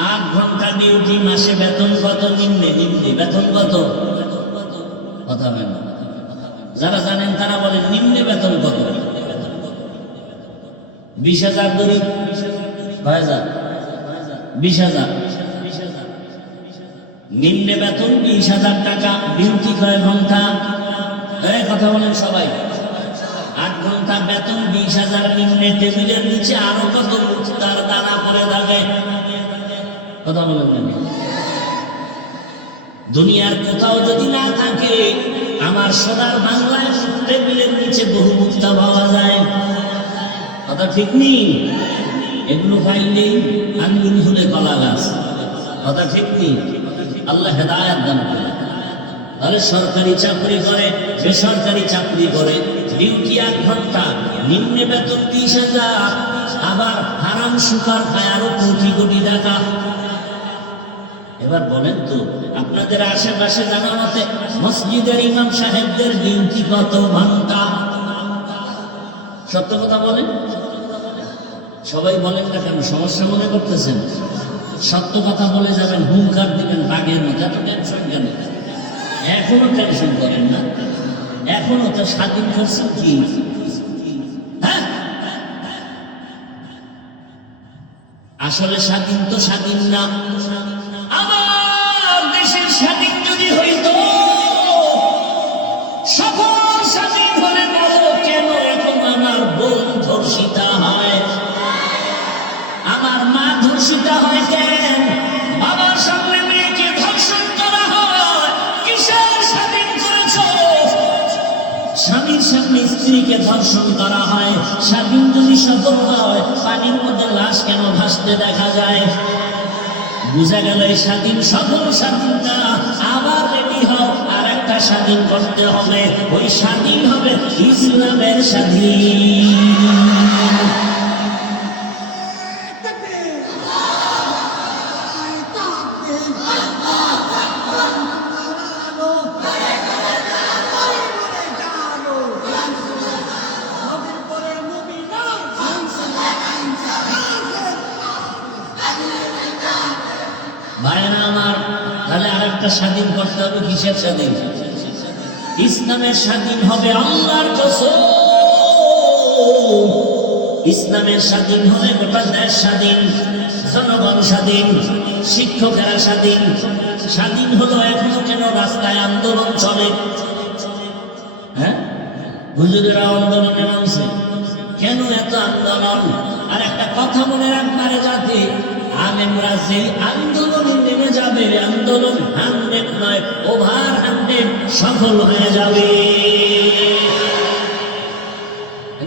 8 ঘন্টা ডিউটি, মাসে বেতন কত? নিম্নে বেতন কত? কথা বলেন। যারা জানেন তারা বলেন নিম্নে বেতন কত? 20,000 ধরি, 20,000। নিম্নে বেতন 20,000 টাকা। ডিউটি কয় ঘন্টা? কথা বলেন সবাই। 8 ঘন্টা বেতন, 20,000। নিম্নে টেবিলের নিচে আরো কত তার দানা পড়ে থাকে? কথা বলেন। দুনিয়ার কোথাও যদি না থাকে, আমার সোনার বাংলায় টেবিলের নিচে বহু মুক্তা পাওয়া যায়। কথা ঠিক নেই? এগুলো পাইলেই আঙ্গুল হলে কলা গাছ। কথা ঠিক নেই? আল্লাহ হেদায়েত দান করে। তাহলে সরকারি চাকরি করে, বেসরকারি চাকরি করে, ডিউটি 8 ঘন্টা, নিম্নে বেতন 20,000, আবার হারাম সুপার খায় আরো কোটি কোটি টাকা। এবার বলেন তো, আপনাদের আশেপাশে জানা মতে মসজিদের ইমাম সাহেবদের ডিউটি কত ঘন্টা? সত্য কথা বলেন। সবাই বলেন না কেন? সমস্যা মনে করতেছেন? সত্য কথা বলে যাবেন, হুঙ্কার দিবেন বাঘের মতো। এত টেনশন কেন? এখনো টেনশন করেন না? এখনো তো স্বাধীন করছেন কি? হ্যাঁ, আসলে স্বাধীন তো স্বাধীন না। আমার দেশের স্বাধীন যদি হইতো, সকল স্বাধীন হলে বলো কেন এখন আমার বোন ধর্ষিতা হয়, আমার মা ধর্ষিতা হয়? কেন বাবার সামনে মেয়েকে ধর্ষণ করা হয়? কিসের স্বাধীন করেছ? স্বামীর সামনে স্ত্রীকে ধর্ষণ করা হয়। স্বাধীন যদি সফল হয়, পানির মধ্যে লাশ কেন ভাসতে দেখা যায়? বুঝা গেল এই স্বাধীন সফল স্বাধীনতা। আবার রেডি হও, আর একটা স্বাধীন করতে হবে। ওই স্বাধীন হবে ইসলামের স্বাধীন। ভাইরা আমার, তাহলে আরেকটা স্বাধীন করতে হবে। কিসের স্বাধীন? ইসলামের স্বাধীন হবে। আল্লাহর কসম, ইসলামের স্বাধীন হলে গোটা দেশ স্বাধীন, জনগণ স্বাধীন, শিক্ষকেরা স্বাধীন। স্বাধীন হলো এখনো কেন রাস্তায় আন্দোলন চলে? হ্যাঁ, হুজুরেরা আন্দোলনে নামছে কেন? এত আন্দোলন। আর একটা কথা মনে রাখবারে জাতি, আলেমরা যেই আন্দোলনে নেমে যাবে, আন্দোলন 100 নয়, ওভার 100 সফল হয়ে যাবে।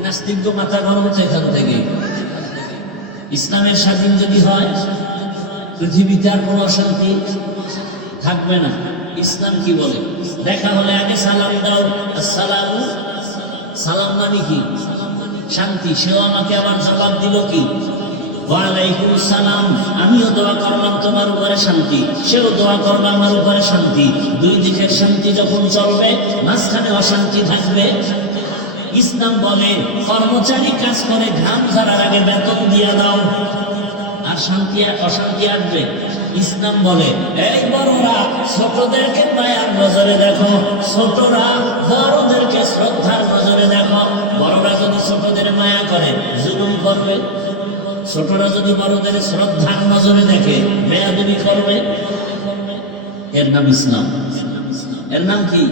নাস্তিক মাথা গরম হচ্ছে এখান থেকে। ইসলামের স্বাধীন যদি হয়, পৃথিবীতে আর কোনো অশান্তি থাকবে না। ইসলাম কি বলে? দেখা হলে আগে সালাম দাও, আসসালামু, সালাম মানে কি? শান্তি। সেও আমাকে আবার জবাব দিল কি? ওয়ালাইকুম সালাম। আমিও দোয়া করলাম তোমার উপরে শান্তি, সেও দোয়া করলো আমার উপরে শান্তি। দুই দিকের শান্তি যখন চলবে, মাঝখানে অশান্তি থাকবে। ইসলাম বলে কর্মচারী কাজ করে, ঘাম ঝরার আগে বেতন দিয়ে দাও, আর শান্তি অশান্তি আসবে। ইসলাম বলে এই বড়রা ছোটদেরকে মায়ার নজরে দেখো, ছোটরা বড়দেরকে শ্রদ্ধার নজরে দেখো। বড়রা যদি ছোটদের মায়া করে, জুলুম করবে। ছোটরা যদি বড়দের শ্রদ্ধার নজরে দেখে, বেয়াদবি করবে। এর নাম ইসলাম। এর নাম কি?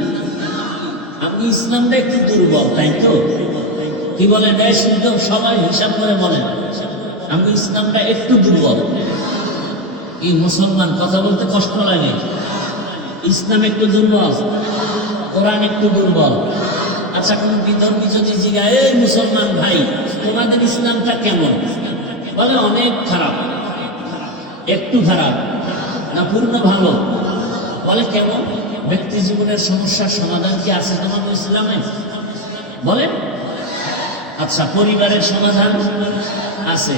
আপনি ইসলামটা একটু দুর্বল, তাই তো? কি বলে দেশ একদম সবাই হিসাব করে বলেন, আমি ইসলামটা একটু দুর্বল। এই মুসলমান কথা বলতে কষ্ট লাগে। ইসলাম একটু দুর্বল, কোরআন একটু দুর্বল। আচ্ছা, কোন বিধর্মী যদি জিজ্ঞাসা, এই মুসলমান ভাই তোমাদের ইসলামটা কেমন? বলে অনেক খারাপ। একটু খারাপ না পূর্ণ ভালো? বলে কেমন? ব্যক্তি জীবনের সমস্যার সমাধান কি আছে তোমাদের ইসলামে? বলেন। আচ্ছা, পরিবারের সমাধান আছে,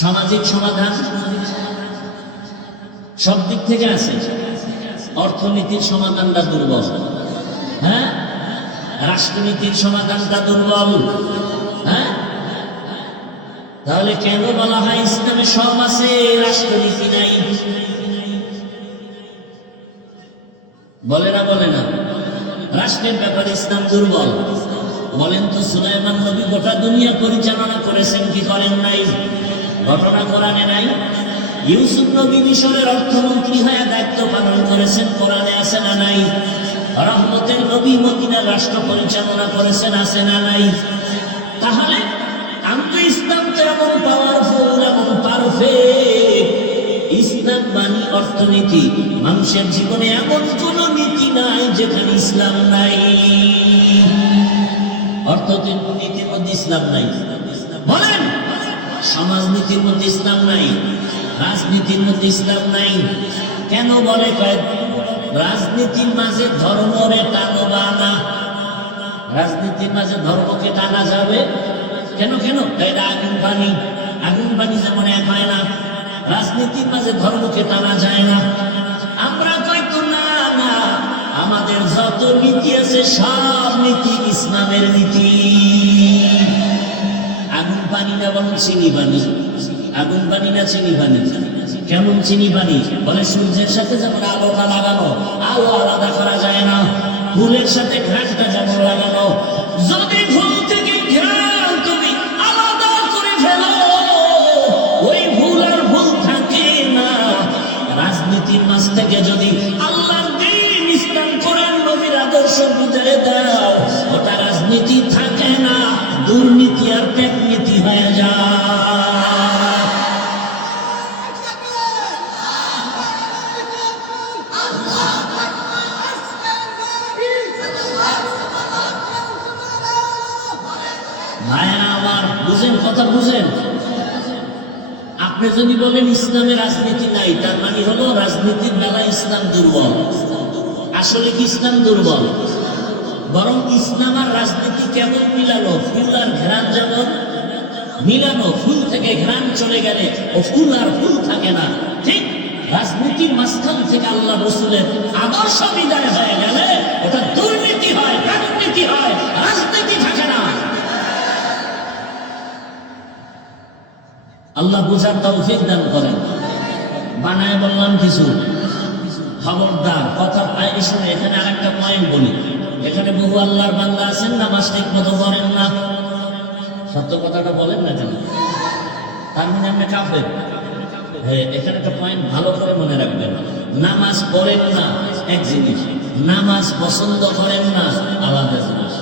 সামাজিক সমাধান সব দিক থেকে আছে। অর্থনীতির সমাধানটা দুর্বল, হ্যাঁ। রাষ্ট্রনীতির সমাধানটা দুর্বল, হ্যাঁ। তাহলে কেন বলা হয় ইসলামে সব আছে, রাষ্ট্রনীতি নাই? বলে না, বলে না। রাষ্ট্রের ব্যাপারে ইসলাম দুর্বল। বলেন তো, সুলাইমান নবী গোটা দুনিয়া পরিচালনা করেছেন কি করেন নাই? ঘটনা কোরআনে নাই? ইউসুফ নবী মিশরের অর্থমন্ত্রী হয়ে দায়িত্ব পালন করেছেন, কোরআনে আছে না নাই? রহমতের নবী মদিনার রাষ্ট্র পরিচালনা করেছেন, আছে না নাই? তাহলে আমি ইসলাম তো এমন পাওয়ারফুল, এমন পারফেক্ট। ইসলাম মানে অর্থনীতি। মানুষের জীবনে এমন কোন নীতি নাই যেখানে ইসলাম নাই। অর্থনীতির মধ্যে ইসলাম নাই। বলেন, সমাজনীতির মধ্যে ইসলাম নাই, রাজনীতির মধ্যে ইসলাম নাই। কেন বলে? রাজনীতির মাঝে ধর্মরে টানবা না। রাজনীতির মাঝে ধর্মকে টানা যাবে কেন? কেন? এটা আগুন পানি, আগুন পানি যেমন এক হয় না, রাজনীতির মাঝে ধর্মকে টানা যায় না। আমরা কইতো না, না, আমাদের যত নীতি আছে সব নীতি ইসলামের নীতি। আগুন পানি না, বলুন চিনি পানি। আগুন পানি না চিনি পানি? কেমন চিনি পানি? বলে সূর্যের সাথে যেমন আলোটা লাগানো, আলো আলাদা করা যায় না। ফুলের সাথে ঘ্রাণটা যেমন লাগানো, যদি ফুল থেকে ঘ্রাণ তুমি আলাদা করে ফেলো, ওই ফুল আর ফুল থাকে না। রাজনীতির মাঝ থেকে যদি আল্লাহর দ্বীন, ইসলাম, কোরআন, নবীর আদর্শ বুঝে দাও, ওটা রাজনীতি থাকে না, দুর্নীতি আর পেটনীতি হয়ে যায়। ভাইয়া আমার, বুঝেন কথা, বুঝেন? আপনি যদি বলেন ইসলামে রাজনীতি নাই, তার মানে হলো রাজনীতির বেলা ইসলাম দুর্বল। আসলে কি ইসলাম দুর্বল? বরং ইসলাম আর রাজনীতি কেমন মিলানো? ফুল আর ঘ্রাণ যেমন মিলানো, ফুল থেকে ঘ্রাণ চলে গেলে ও ফুল আর ফুল থাকে না, ঠিক রাজনীতির মাঝখান থেকে আল্লাহ রসুলের আদর্শ বিদায় হয়ে গেলে ওটা দুর্নীতি হয়, রাজনীতি হয়, রাজনীতি থাকে না। আল্লাহ বুঝার তৌফিক দান করেন। বানায় বললাম কিছু, খবরদার কথা পাই শুনে। এখানে আরেকটা পয়েন্ট বলি, এখানে বহু আল্লাহর বান্দা আছেন নামাজ ঠিক মতো করেন না। সত্য কথাটা বলেন না কেন? তার মানে আপনি কাফের। হ্যাঁ, এখানে একটা পয়েন্ট ভালো করে মনে রাখবেন। নামাজ পড়েন না এক জিনিস, নামাজ পছন্দ করেন না আলাদা জিনিস।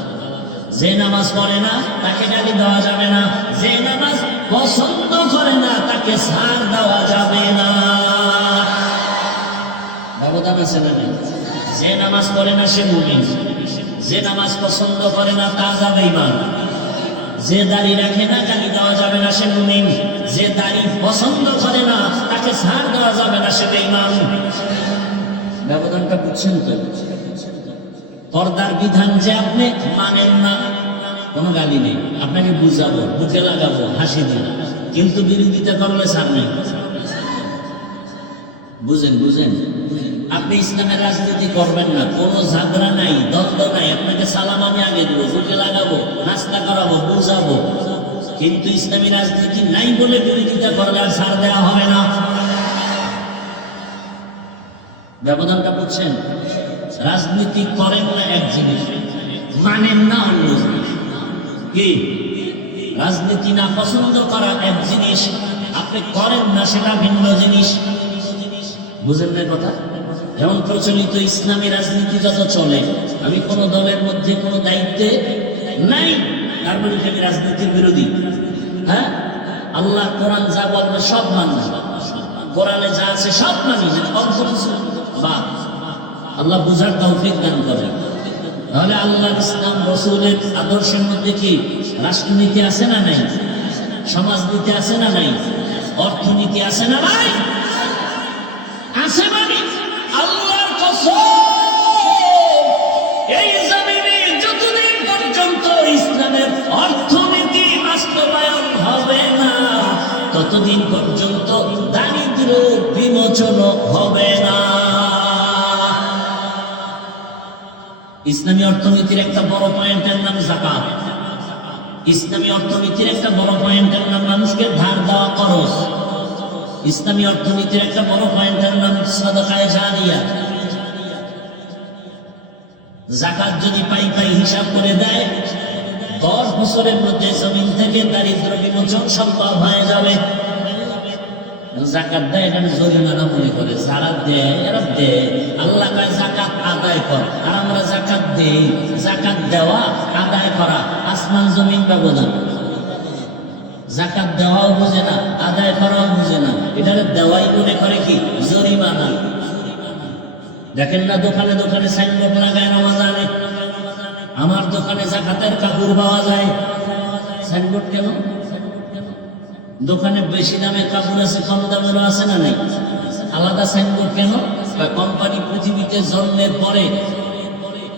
যে নামাজ পড়ে না তাকে গালি দেওয়া যাবে না, যে নামাজ পছন্দ করে না তাকে তাকে ছাড় দেওয়া যাবে না। ব্যবধান আছে না? যে নামাজ পড়ে না সে মুমিন, যে নামাজ পছন্দ করে না তা যাবে ইমান, যে দাড়ি রাখে না গালি দেওয়া যাবে না সে মুমিন, যে দাড়ি পছন্দ করে না তাকে ছাড় দেওয়া যাবে না সে বেঈমান। ব্যবধানটা বুঝছেন তো? পর্দার বিধান যে আপনি মানেন না, কোনো গালি নেই, আপনাকে বুঝাবো, বুকে লাগাবো, হাসি দিব, কিন্তু বিরোধিতা করলে ছাড় নেই। বুঝেন বুঝেন? আপনি ইসলামের রাজনীতি করবেন না, কোনো ঝগড়া নাই, দ্বন্দ্ব নাই, আপনাকে সালাম আমি আগে দেবো, বুকে লাগাবো, নাস্তা করাবো, বুঝাবো, কিন্তু ইসলামী রাজনীতি নাই বলে বিরোধিতা করলে আর ছাড় দেওয়া হবে না। ব্যবধানটা বুঝছেন? রাজনীতি করেন না এক জিনিস, মানেন না অন্য জিনিস। কি? রাজনীতি না পছন্দ করা এক জিনিস, আপনি করেন না সেটা ভিন্ন জিনিস। বুঝেন না কথা? যেমন প্রচলিত ইসলামী রাজনীতি যত চলে, আমি কোন দলের মধ্যে কোনো দায়িত্বে নাই, তার মানে আমি রাজনীতির বিরোধী। হ্যাঁ, আল্লাহ কোরআন যা বলবে সব মানব, কোরআনে যা আছে সব মানি, বা আল্লাহ বুঝার তৌফিক দান করেন। তাহলে আল্লাহ ইসলাম রসুলের আদর্শের মধ্যে কি রাষ্ট্রনীতি আছে না নাই? সমাজনীতি আছে না নাই? অর্থনীতি আছে না নাই? আছে। মানে আল্লাহর কসম, এই জমিনে যতদিন পর্যন্ত ইসলামের অর্থনীতি বাস্তবায়ন হবে না, ততদিন পর্যন্ত দারিদ্র বিমোচন হবে না। ইসলামী অর্থনীতির একটা বড় পয়েন্টের নাম যাকাত। ইসলামী অর্থনীতির একটা বড় পয়েন্টের নাম মানুষকে ধার দেওয়া খরচ। ইসলামী অর্থনীতির একটা বড় পয়েন্টের নাম সাদাকায়ে জারিয়া। যাকাত যদি পাই পাই হিসাব করে দেয়, 10 বছরের মধ্যে জমিন থেকে দারিদ্র বিমোচন সম্ভব হয়ে যাবে। যাকাত দেয় এখানে জরিমানা মনে করে, যারা দেয় এরা দেয়, আল্লাহ কয় যাকাত আদায় কর, আর আমরা যাকাত দেই। যাকাত দেওয়া আদায় করা আসমান জমিন ব্যবধান। যাকাত দেওয়াও বুঝে না, আদায় করাও বুঝে না, এটা দেওয়াই মনে করে কি জরিমানা। দেখেন না দোকানে দোকানে সাইনবোর্ড লাগায় রমাজানে, আমার দোকানে যাকাতের কাপড় পাওয়া যায়। সাইনবোর্ড কেন? দোকানে বেশি দামের কাপড় আছে, কম দামেরও আছে না নাই? আলাদা সাইনবোর্ড কেন? কোম্পানি পৃথিবীতে জন্মের পরে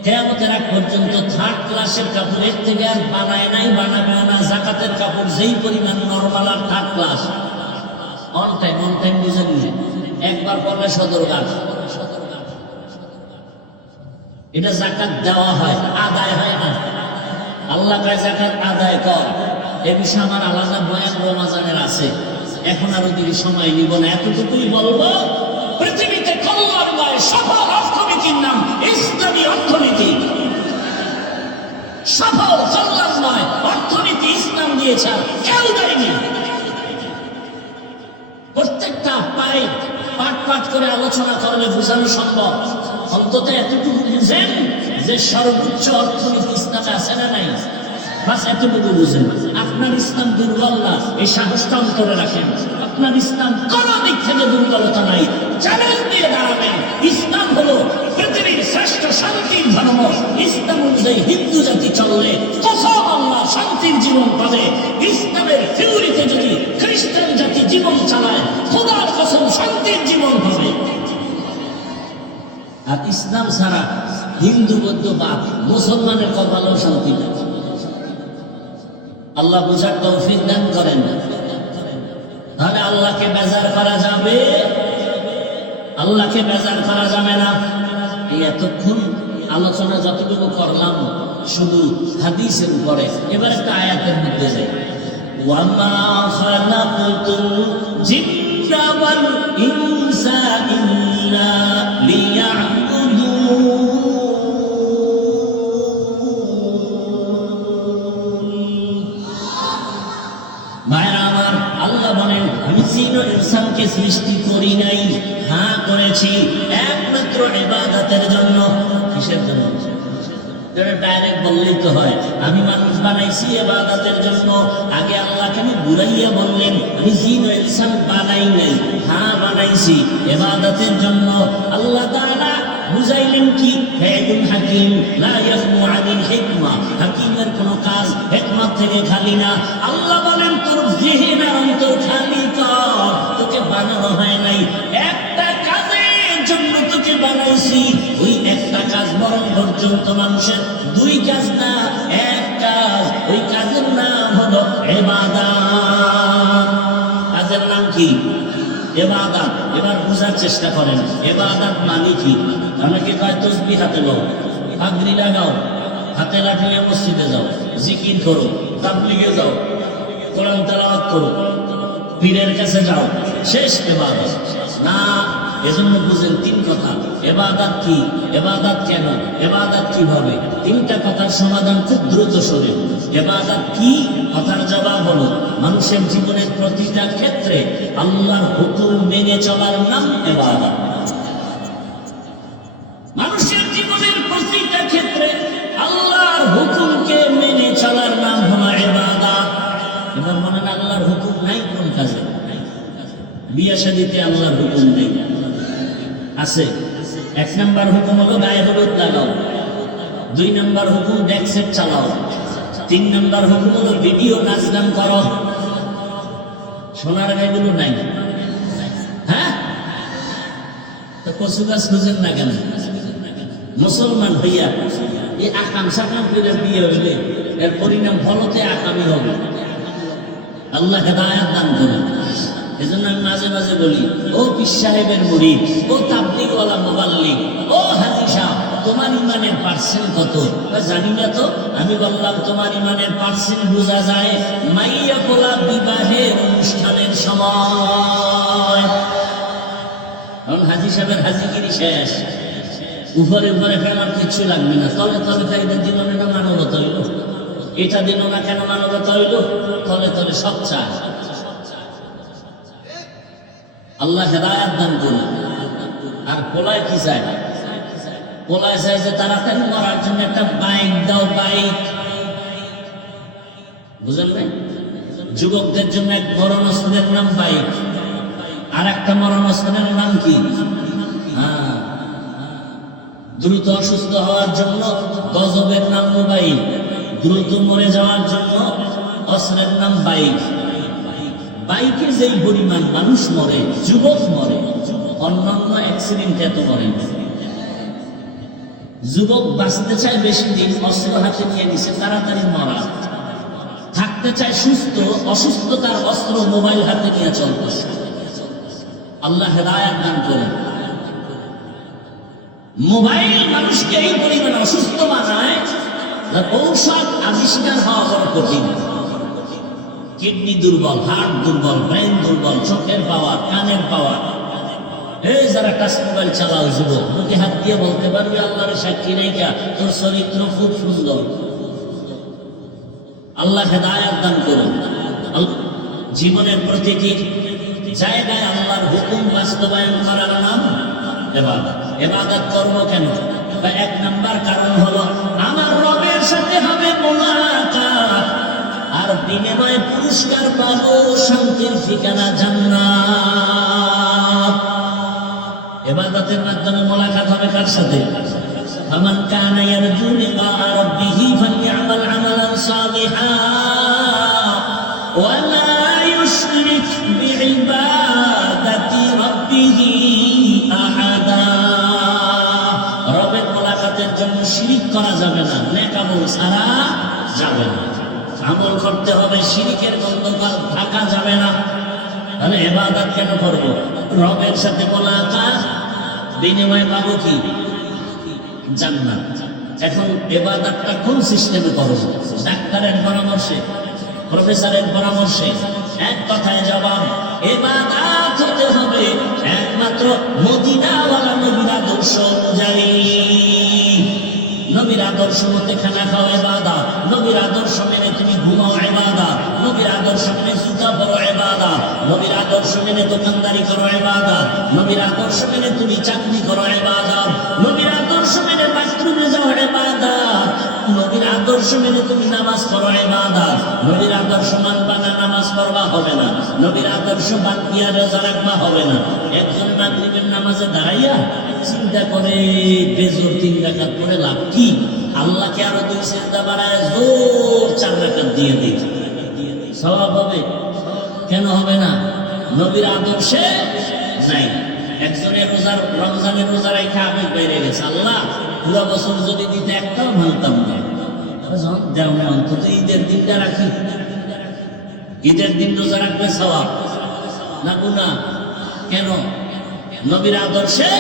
কিয়ামতের আগ পর্যন্ত 3rd ক্লাসের কাপড় এর থেকে আর বানায় নাই, বানাবে না। যাকাতের কাপড় যেই পরিমাণ নরমাল আর 3rd ক্লাস, অন টাইম বুঝেন নিয়ে একবার পড়লে সদরঘাট। এটা যাকাত দেওয়া হয়, আদায় হয় না। আল্লাহ কয় যাকাত আদায় কর। এ বিষয়ে আমার আলাদা বয়ান রমাজানের আছে, এখন আর ওদিকে সময় নিব না। এতটুকুই বলবো, পৃথিবীতে কল্যাণময় সফল অর্থনীতির নাম ইসলামী অর্থনীতি। সফল কল্যাণময় অর্থনীতি ইসলাম দিয়েছে, কেউ দেয়নি। প্রত্যেকটা পায়ে পাট পাট করে আলোচনা করলে বোঝানো সম্ভব। অন্তত এতটুকু বুঝেন যে সর্বোচ্চ অর্থনীতি ইসলামে আছে না নাই? বাস এতটুকু বুঝেন। আপনার ইসলাম দুর্বল না, এই সাহসটা অন্তরে রাখেন। আপনার ইসলাম কোন দিক থেকে দুর্বলতা নাই, চ্যালেঞ্জ দিয়ে দাঁড়াবেন। ইসলাম হলো পৃথিবীর শ্রেষ্ঠ শান্তির ধর্ম। ইসলাম অনুযায়ী হিন্দু জাতি চললে কসম আল্লাহ শান্তির জীবন পাবে। ইসলামের থিওরিতে যদি খ্রিস্টান জাতি জীবন চালায়, খোদার কসম শান্তির জীবন পাবে। আর ইসলাম ছাড়া হিন্দু বৌদ্ধ বা মুসলমানের কপালেও শান্তি নেই। আল্লাহ বুঝার তৌফিক দান করেন। তাহলে আল্লাহকে বেজার করা যাবে? আল্লাহকে বেজার করা যাবে না। এই এতক্ষণ আলোচনা যতটুকু করলাম শুধু হাদিসের উপরে, এবার একটা আয়াতের মধ্যে যাই। ওয়ামা খালাকতুল জিন্না ওয়াল ইনসা ইল্লা লিয়াবুদুন। ভাইরা আমার, আল্লাহ বলেন আমি জিন ও ইনসানকে সৃষ্টি করি নাই, হ্যাঁ করেছি একমাত্র ইবাদতের জন্য। কিসের জন্য? ডাইরেক্ট বললেই তো হয়, আমি মানুষ বানাইছি ইবাদতের জন্য। আগে আল্লাহ কেন বুড়াইয়া বললেন আমি জিন ও ইনসান বানাই নাই? হ্যাঁ বানাইছি ইবাদতের জন্য। আল্লাহ তাআলা বুঝাইলেন কি, ফাইলুল হাকিম লা ইয়াখমু আনিল হিকমা, হাকিমের কোনো কাজ হিকমত থেকে খালি না। আল্লাহ বলেন তোর জিহ্বা অন্তর খালি কর, তোকে বানানো হয় নাই একটা কাজের জন্য, তোকে বানাইছি ওই একটা কাজ। মরণ পর্যন্ত মানুষের দুই কাজ না, এক কাজ। ওই কাজের নাম হলো ইবাদত। কাজের নাম কি? ইবাদত। এবার বুঝার চেষ্টা করেন ইবাদত মানে কি। অনেকে কয় তসবিহ হাতে নাও, পাগড়ি লাগাও, হাতে লাঠি নিয়ে মসজিদে যাও, জিকির করো, তাবলীগে যাও, কোরআন তেলাওয়াত করো, পীরের কাছে যাও, শেষ ইবাদত না। এজন্য বুঝেন তিন কথা। ইবাদত কি, ইবাদত কেন, ইবাদত কিভাবে? তিনটা কথার সমাধান খুব দ্রুত শোনেন। ইবাদত কি? কথার জবাব হলো মানুষের জীবনের প্রতিটা ক্ষেত্রে আল্লাহর হুকুম মেনে চলার নাম ইবাদত। মানুষের জীবনের প্রতিটা ক্ষেত্রে আল্লাহর হুকুমকে মেনে চলার নাম হলো ইবাদত। এবার বলেন আল্লাহর হুকুম নাই কোন কাজে? বিয়ে শাদীতে আল্লাহর হুকুম নেই, আছে। এক নাম্বার হুকুম হলো গায়ে হলুদ লাগাও, দুই নাম্বার হুকুম ডেক সেট চালাও, তিন নাম্বার হুকুম হলো ভিডিও নাচ গান করো। সোনার গায়েগুলো নাই, হ্যাঁ? তো কচু গাছ খুঁজেন না কেন? মুসলমান হইয়া এই আকাম সাকাম করে বিয়ে হইলে এর পরিণাম ফলতে আকামি হবে। আল্লাহ হেদায়েত দান করুন। এজন্য আমি মাঝে মাঝে বলি, ও পীর সাহেবের মুরিদ, ও তাবলীগওয়ালা মুবাল্লিগ, ও হাজী সাহেব, তোমার ইমানের পার্সেন্ট কত? জানি না তো। আমি বললাম তোমার ইমানের পার্সেন্ট বোঝা যায় মাইয়া পোলা বিবাহের অনুষ্ঠানের সময়। কারণ হাজী সাহেবের হাজিগিরি শেষ, উপরে উপরে ফেলার কিচ্ছু লাগবে না, তলে তলে এটা দিল না মানবতা হইল, এটা দিল না কেন মানবতা হইল, তলে তলে সব চায়। আল্লাহ হেদায়েত দান করুন। আর পোলায় কি চায়? পোলায় চায় যে তাড়াতাড়ি মরার জন্য একটা বাইক দাও, বাইক। বুঝলেন নাই? যুবকদের জন্য এক মরণস্থানের নাম বাইক, আর একটা মরণস্থানের নাম কি? হ্যাঁ, দ্রুত অসুস্থ হওয়ার জন্য গজবের নাম মোবাইল, দ্রুত মরে যাওয়ার জন্য অস্ত্রের নাম বাইক। বাইকে যেই পরিমাণ মানুষ মরে, যুবক মরে, অন্যান্য অ্যাক্সিডেন্ট এত মরে। যুবক বাঁচতে চায় বেশি দিন, অস্ত্র হাতে নিয়ে নিছে তাড়াতাড়ি মরা। থাকতে চায় সুস্থ, অসুস্থতার অস্ত্র মোবাইল হাতে নিয়ে চলতেছে। আল্লাহ হেদায়েত দান করেন। মোবাইল মানুষকে এই পরিমাণ অসুস্থ বানায়, ঔষধ আবিষ্কার হওয়া বড় কঠিন। কিডনি দুর্বল, হার্ট দুর্বল, ব্রেন দুর্বল, চোখের পাওয়ার, কানের পাওয়ার। এই যারা টাচ মোবাইল চালাও যুবক, মুখে হাত দিয়ে বলতে পারবে আল্লাহর সাক্ষী রেখা তোর চরিত্র খুব সুন্দর। আল্লাহ হেদায়েত দান করুন। জীবনের প্রতিটি জায়গায় আল্লাহর হুকুম বাস্তবায়ন করার নাম ইবাদত। ইবাদত করব কেন? এক নাম্বার কারণ হলো আমার রবের সাথে হবে মুলাকাত, আর বিনিময়ে পুরস্কার পাবো, শান্তির ঠিকানা জান্নাত। ইবাদতের মাধ্যমে মুলাকাত হবে কার সাথে? ফামান কানা ইয়ারজু লিকা রাব্বিহি ফালইআমাল আমালান সালিহা ওয়া লা ইউশরিক বিইবাদাতি রাব্বিহি আহাদা। রবের মুলাকাতের জন্য শিরিক করা যাবে না, নেক আমল ছাড়া যাবে না। আমল করতে হবে, শিরিকের গন্ধ থাকা যাবে না। তাহলে ইবাদত কেন করব? রবের সাথে মুলাকাত, বিনিময়ে পাবো কি? জান্নাত। এখন ইবাদতটা কোন সিস্টেমে করব? ডাক্তারের পরামর্শে, প্রফেসরের পরামর্শে? এক কথায় জবাব, ইবাদত হতে হবে একমাত্র মদিনাওয়ালা নবীর আদর্শ অনুযায়ী। নবীর আদর্শ মতে খানা খাওয়া ইবাদত, নবীর আদর্শ মেনে তুমি ঘুমাও ইবাদত, নবীর আদর্শ মেনে জুতা পরো ইবাদত, নবীর আদর্শ মেনে দোকানদারি করো ইবাদত, নবীর আদর্শ মেনে তুমি চাকরি করো ইবাদত, নবীর আদর্শ মেনে বাথরুমে যাও ইবাদত, আদর্শ মেনে তুমি নামাজ পড়ো ইবাদত, নবীর আদর্শ মানবা না নামাজ পড়বা হবে না, নবীর আদর্শ বাদ দিয়া রোজা রাখবা হবে না। একজন মাগরিবের নামাজে দাঁড়াইয়া চিন্তা করে বেজোর 3 রাকাত পড়ে লাভ কি? আল্লাহকে আরো 2 সিজদা বাড়ায় জোর 4 রাকাত দিয়ে দিই, সওয়াব হবে? কেন হবে না? নবীর আদর্শে নাই। একজনের রমজানের রোজা রেখে আবেগ বেড়ে গেছে, আল্লাহ পুরো বছর যদি দিতে একটাও মানতাম না, দেও না, অন্তত ঈদের দিনটা রাখি। ঈদের দিন রোজা রাখবে সওয়াব না গুনাহ? কেন? নবীর আদর্শে,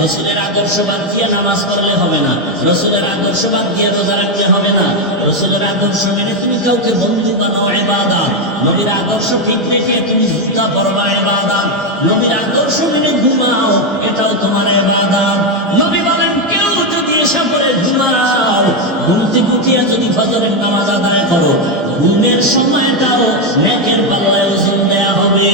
রসুলের আদর্শ বাদ দিয়ে নামাজ পড়লে হবে না, রসুলের আদর্শ বাদ দিয়ে রোজা রাখলে হবে না, রসুলের আদর্শ মেনে তুমি কাউকে বন্ধু বানাও ইবাদত, নবীর আদর্শ ঠিক রেখে তুমি জুতা পরবা ইবাদত, নবীর আদর্শ মেনে ঘুমাও এটাও তোমার ইবাদত। নবী বলেন কেউ যদি এসে পড়ে ঘুমাও, ঘুম থেকে উঠিয়া যদি ফজরের নামাজ আদায় করো, ঘুমের সময়টাও নেকের পাল্লায় ওজন দেয়া হবে।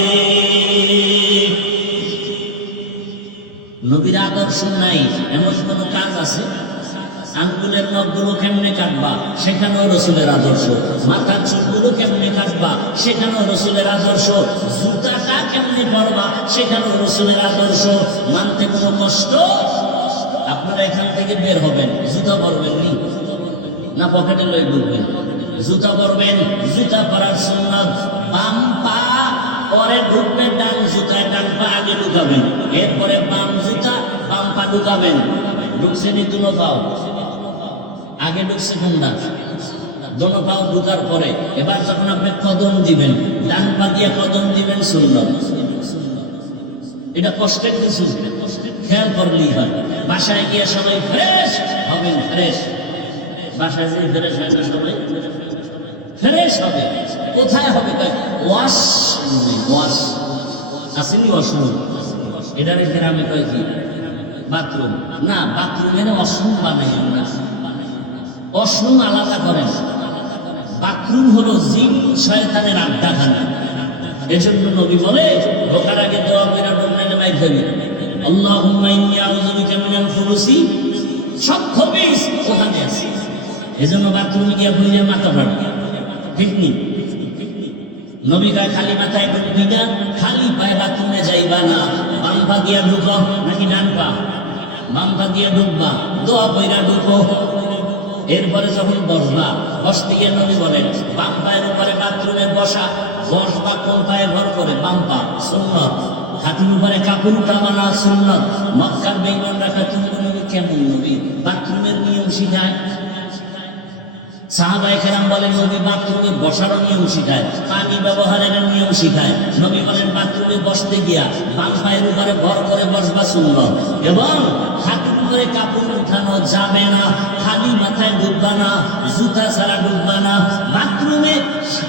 নবীর আদর্শ নাই এমন কোন কাজ আছে? আঙ্গুলের নখগুলো কেমনে কাটবা, সেখানেও রসুলের আদর্শ। মাথার চুলগুলো কেমনে কাটবা, সেখানেও রসুলের আদর্শ। জুতাটা কেমনে পরবা, সেখানেও রসুলের আদর্শ। মানতে কোনো কষ্ট? আপনারা এখান থেকে বের হবেন, জুতা পরবেন নি না পকেটে লয়ে ঢুকবেন? জুতা পরবেন, জুতা পরার সুন্নাত। বাম পা পরে ঢুকবেন, ডান জুতায় ডান পা আগে ঢুকাবেন, এরপরে বাম জুতা বাম পা ঢুকাবেন। ঢুকছে নি দুনো পাও? আগে ঢুকছে কোনটা? দোনো পাও ঢুকার পরে এবার যখন আপনি কদম দিবেন, ডান পা দিয়ে কদম দিবেন সুন্নাত। এটা কষ্টের কিছু, খেয়াল করলেই হয়। বাসায় গিয়ে সবাই ফ্রেশ হবেন, ফ্রেশ। বাসায় যে ফ্রেশ হয় না সবাই ফ্রেশ হবে। কোথায় হবে? ওয়াশ, ওয়াশ আসেনি, ওয়াশরুম। এটার গ্রামে কয় কি? বাথরুম না, বাথরুমের ওয়াশরুম বানাই আমরা। ওয়াশরুম আলাদা করেন, বাথরুম হলো জিন শয়তানের আড্ডাখানা। এজন্য নবী বলে ঢোকার আগে দোয়া করে ঢোকালে মাই খাবি, আল্লাহুম্মা ইন্নী আউযু বিকা মিনাল খুবুসি, সব খবিস ওখানে আছে। এজন্য বাথরুমে গিয়ে বইলে মাথা ফাড়বে, ঠিক নি? নবী গায়ে খালি মাথায় ঢুকবি না, খালি পায়ে বাথরুমে যাইবা না। বাম পা দিয়া ঢুকো নাকি ডান পা? বাম পা দিয়া ঢুকবা, দোয়া কইরা ঢুকো। এরপরে যখন বসবা, বসতে গিয়ে নবী বলেন বাম পায়ের উপরে বাথরুমে বসা, বসবা কোন পায়ে ভর করে? বাম পা, সুন্নাত। হাতির উপরে কাপড় উঠাবা না, সুন্নাত। মক্কার বেঈমান রাখা তুমি নবী কেমন নবী? বাথরুমের নিয়ম শিখায়। সাহাবায়ে কেরাম বলেন নবী বাথরুমে বসার নিয়ম শিখায়, পানি ব্যবহারের নিয়ম শিখায়। নবী বলেন বাথরুমে বসতে গিয়া বাম পায়ের উপরে ভর করে বসবা সুন্নাত, এবং হাতের উপরে কাপড় উঠানো যাবে না, খালি মাথায় ঢুকবা না, জুতা ছাড়া ঢুকবা না। বাথরুমে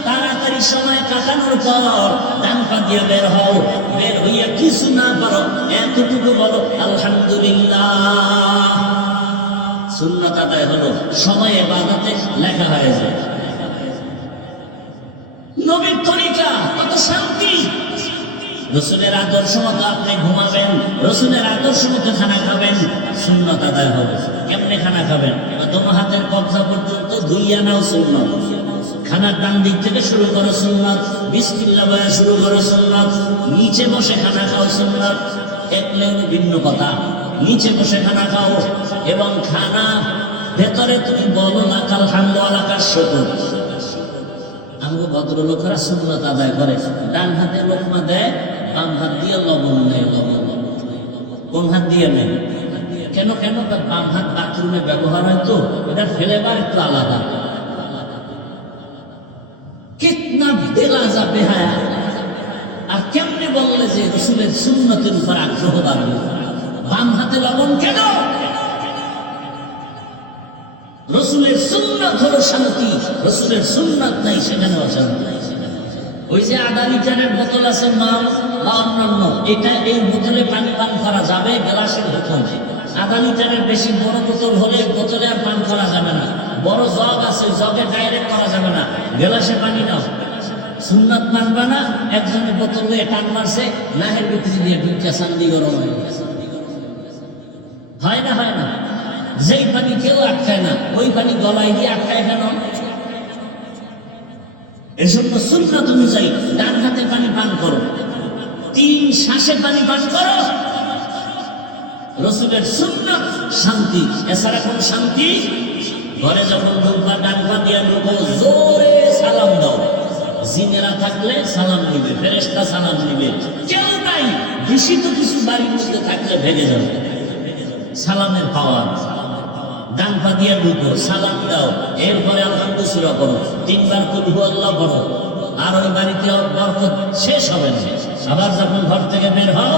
তাড়াতাড়ি সময় কাটানোর পর ডান পা দিয়ে বের হও, বের হইয়া কিছু না পারো এতটুকু বলো আলহামদুলিল্লাহ। সুন্নাত আদায় হলো, সময় ইবাদতে লেখা হয়ে যায়। নবীর তরিকা কত শান্তি। রসুলের আদর্শ মতো আপনি ঘুমাবেন, রসুলের আদর্শ মতো খানা খাবেন, সুন্নাত আদায় হবে। কেমনে খানা খাবেন? দোনো হাতের কবজা পর্যন্ত ধুইয়া নাও, সুন্নাত। খানার ডান দিক থেকে শুরু করো, সুন্নাত। বিসমিল্লাহ বলে শুরু করো, সুন্নাত। নিচে বসে খানা খাও, সুন্নাত। একলেও ভিন্ন কথা, নিচে বসে খানা খাও, এবং খানা ভেতরে তুমি বলো লাকাল হামদু আলাকার শুকর। আমগো ভদ্রলোকেরা সুন্নাত আদায় করে, ডান হাতে লোকমা দেয়, বাম হাত দিয়ে লবণ নেয়, লবণ। কোন হাত দিয়ে নেয়? কেন? বাম হাত বাথরুমে ব্যবহার হয় তো, এটা ফ্লেভার একটু আলাদা। কিতনা বেলাজা বেহায়া। আর কেমনে বললে যে রসুলের সুন্নতের উপর আগ্রহ বাড়বে? বাম হাতে লবণ কেন? রসুলের সুন্নাত হলো শান্তি, রসুলের সুন্নাত নাই সেখানে অশান্তি। ওই যে আধা লিটারের বোতল আছে মাল বা অন্যান্য, এটা এই বোতলে পানি পান করা যাবে, গ্লাসের বোতল। আধা লিটারের বেশি বড় বোতল হলে বোতলে আর পান করা যাবে না। বড় জগ আছে, জগে ডাইরেক্ট করা যাবে না, গ্লাসে পানি নাও। সুন্নাত মানবা না? একজনের বোতল দিয়ে টান মারছে, নাহের ভিতরে দিয়ে ঢুকিয়া শান্তি গরম হয় না? হয় না? যেই পানি কেউ আটকায় না, ওই পানি গলায় দিয়ে আটকায় কেন? এর জন্য সুন্নাত অনুযায়ী ডান হাতে পানি পান করো, 3 শ্বাসে পানি পান করো। রসুলের সুন্নাত শান্তি, এছাড়া কোন শান্তি? ঘরে যখন ঢুকবা ডান পা দিয়ে ঢুকো, জোরে সালাম দাও। জিনেরা থাকলে সালাম নিবে, ফেরেশতা সালাম নিবে। কেউ নাই, দূষিত কিছু বাড়ির মধ্যে থাকলে ভেঙে যাবে। সালামের পাওয়ার। ডান পা দিয়ে ঢুকো, সালাম দাও, এরপরে আলহামদুলিল্লাহ করো, 3 বার কুল হুয়াল্লাহ পড়ো, আর ওই বাড়িতে বরকত শেষ হবে না। আবার যখন ঘর থেকে বের হও,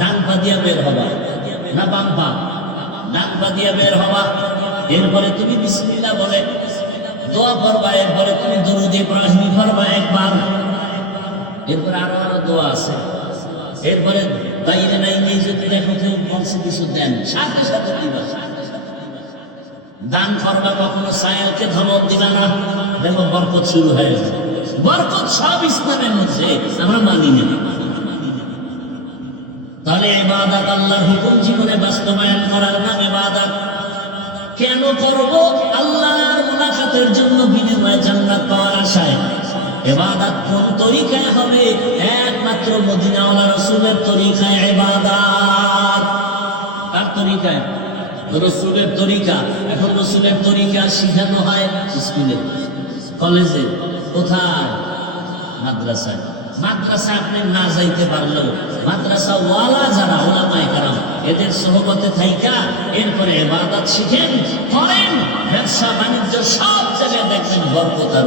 ডান পা দিয়ে বের হবা না বাম পা? ডান পা দিয়ে বের হবা। এরপরে তুমি বিসমিল্লাহ বলে দোয়া করবা, এরপরে তুমি দরুদ ইব্রাহিম পড়বা একবার, এরপরে আরো দোয়া আছে। এরপরে বাইরে নাই নিয়ে যদি দেখো কেউ বলছে কিছু দেন, সাথে সাথে দিবা। দান করবা, কখনো সায়েলকে ধমক দিবা না, দেখো বরকত শুরু হয়ে যাবে। বরকত সব ইসলামের মধ্যে, আমরা মানি না। তাহলে ইবাদত আল্লাহর হুকুম জীবনে বাস্তবায়ন করার নাম ইবাদত। কেন করব? আল্লাহর মুলাকাতের জন্য, বিনিময়ে জান্নাত পাওয়ার আশায়। ইবাদত কোন তরিকায় হবে? একমাত্র মদিনাওয়ালা রাসূলের তরিকায় ইবাদত। তার তরিকায়, রাসূলের তরিকা। এখন রাসূলের তরিকা শিখানো হয় স্কুলে, কলেজে, কোথায়? মাদ্রাসায়। মাদ্রাসা আপনি না যাইতে পারলেও মাদ্রাসা ওয়ালা যারা ওলামায়ে কেরাম, এদের সোহবতে থাইকা এরপরে ইবাদত শিখেন, করেন, ব্যবসা বাণিজ্য সব জায়গায় দেখবেন বরকত আর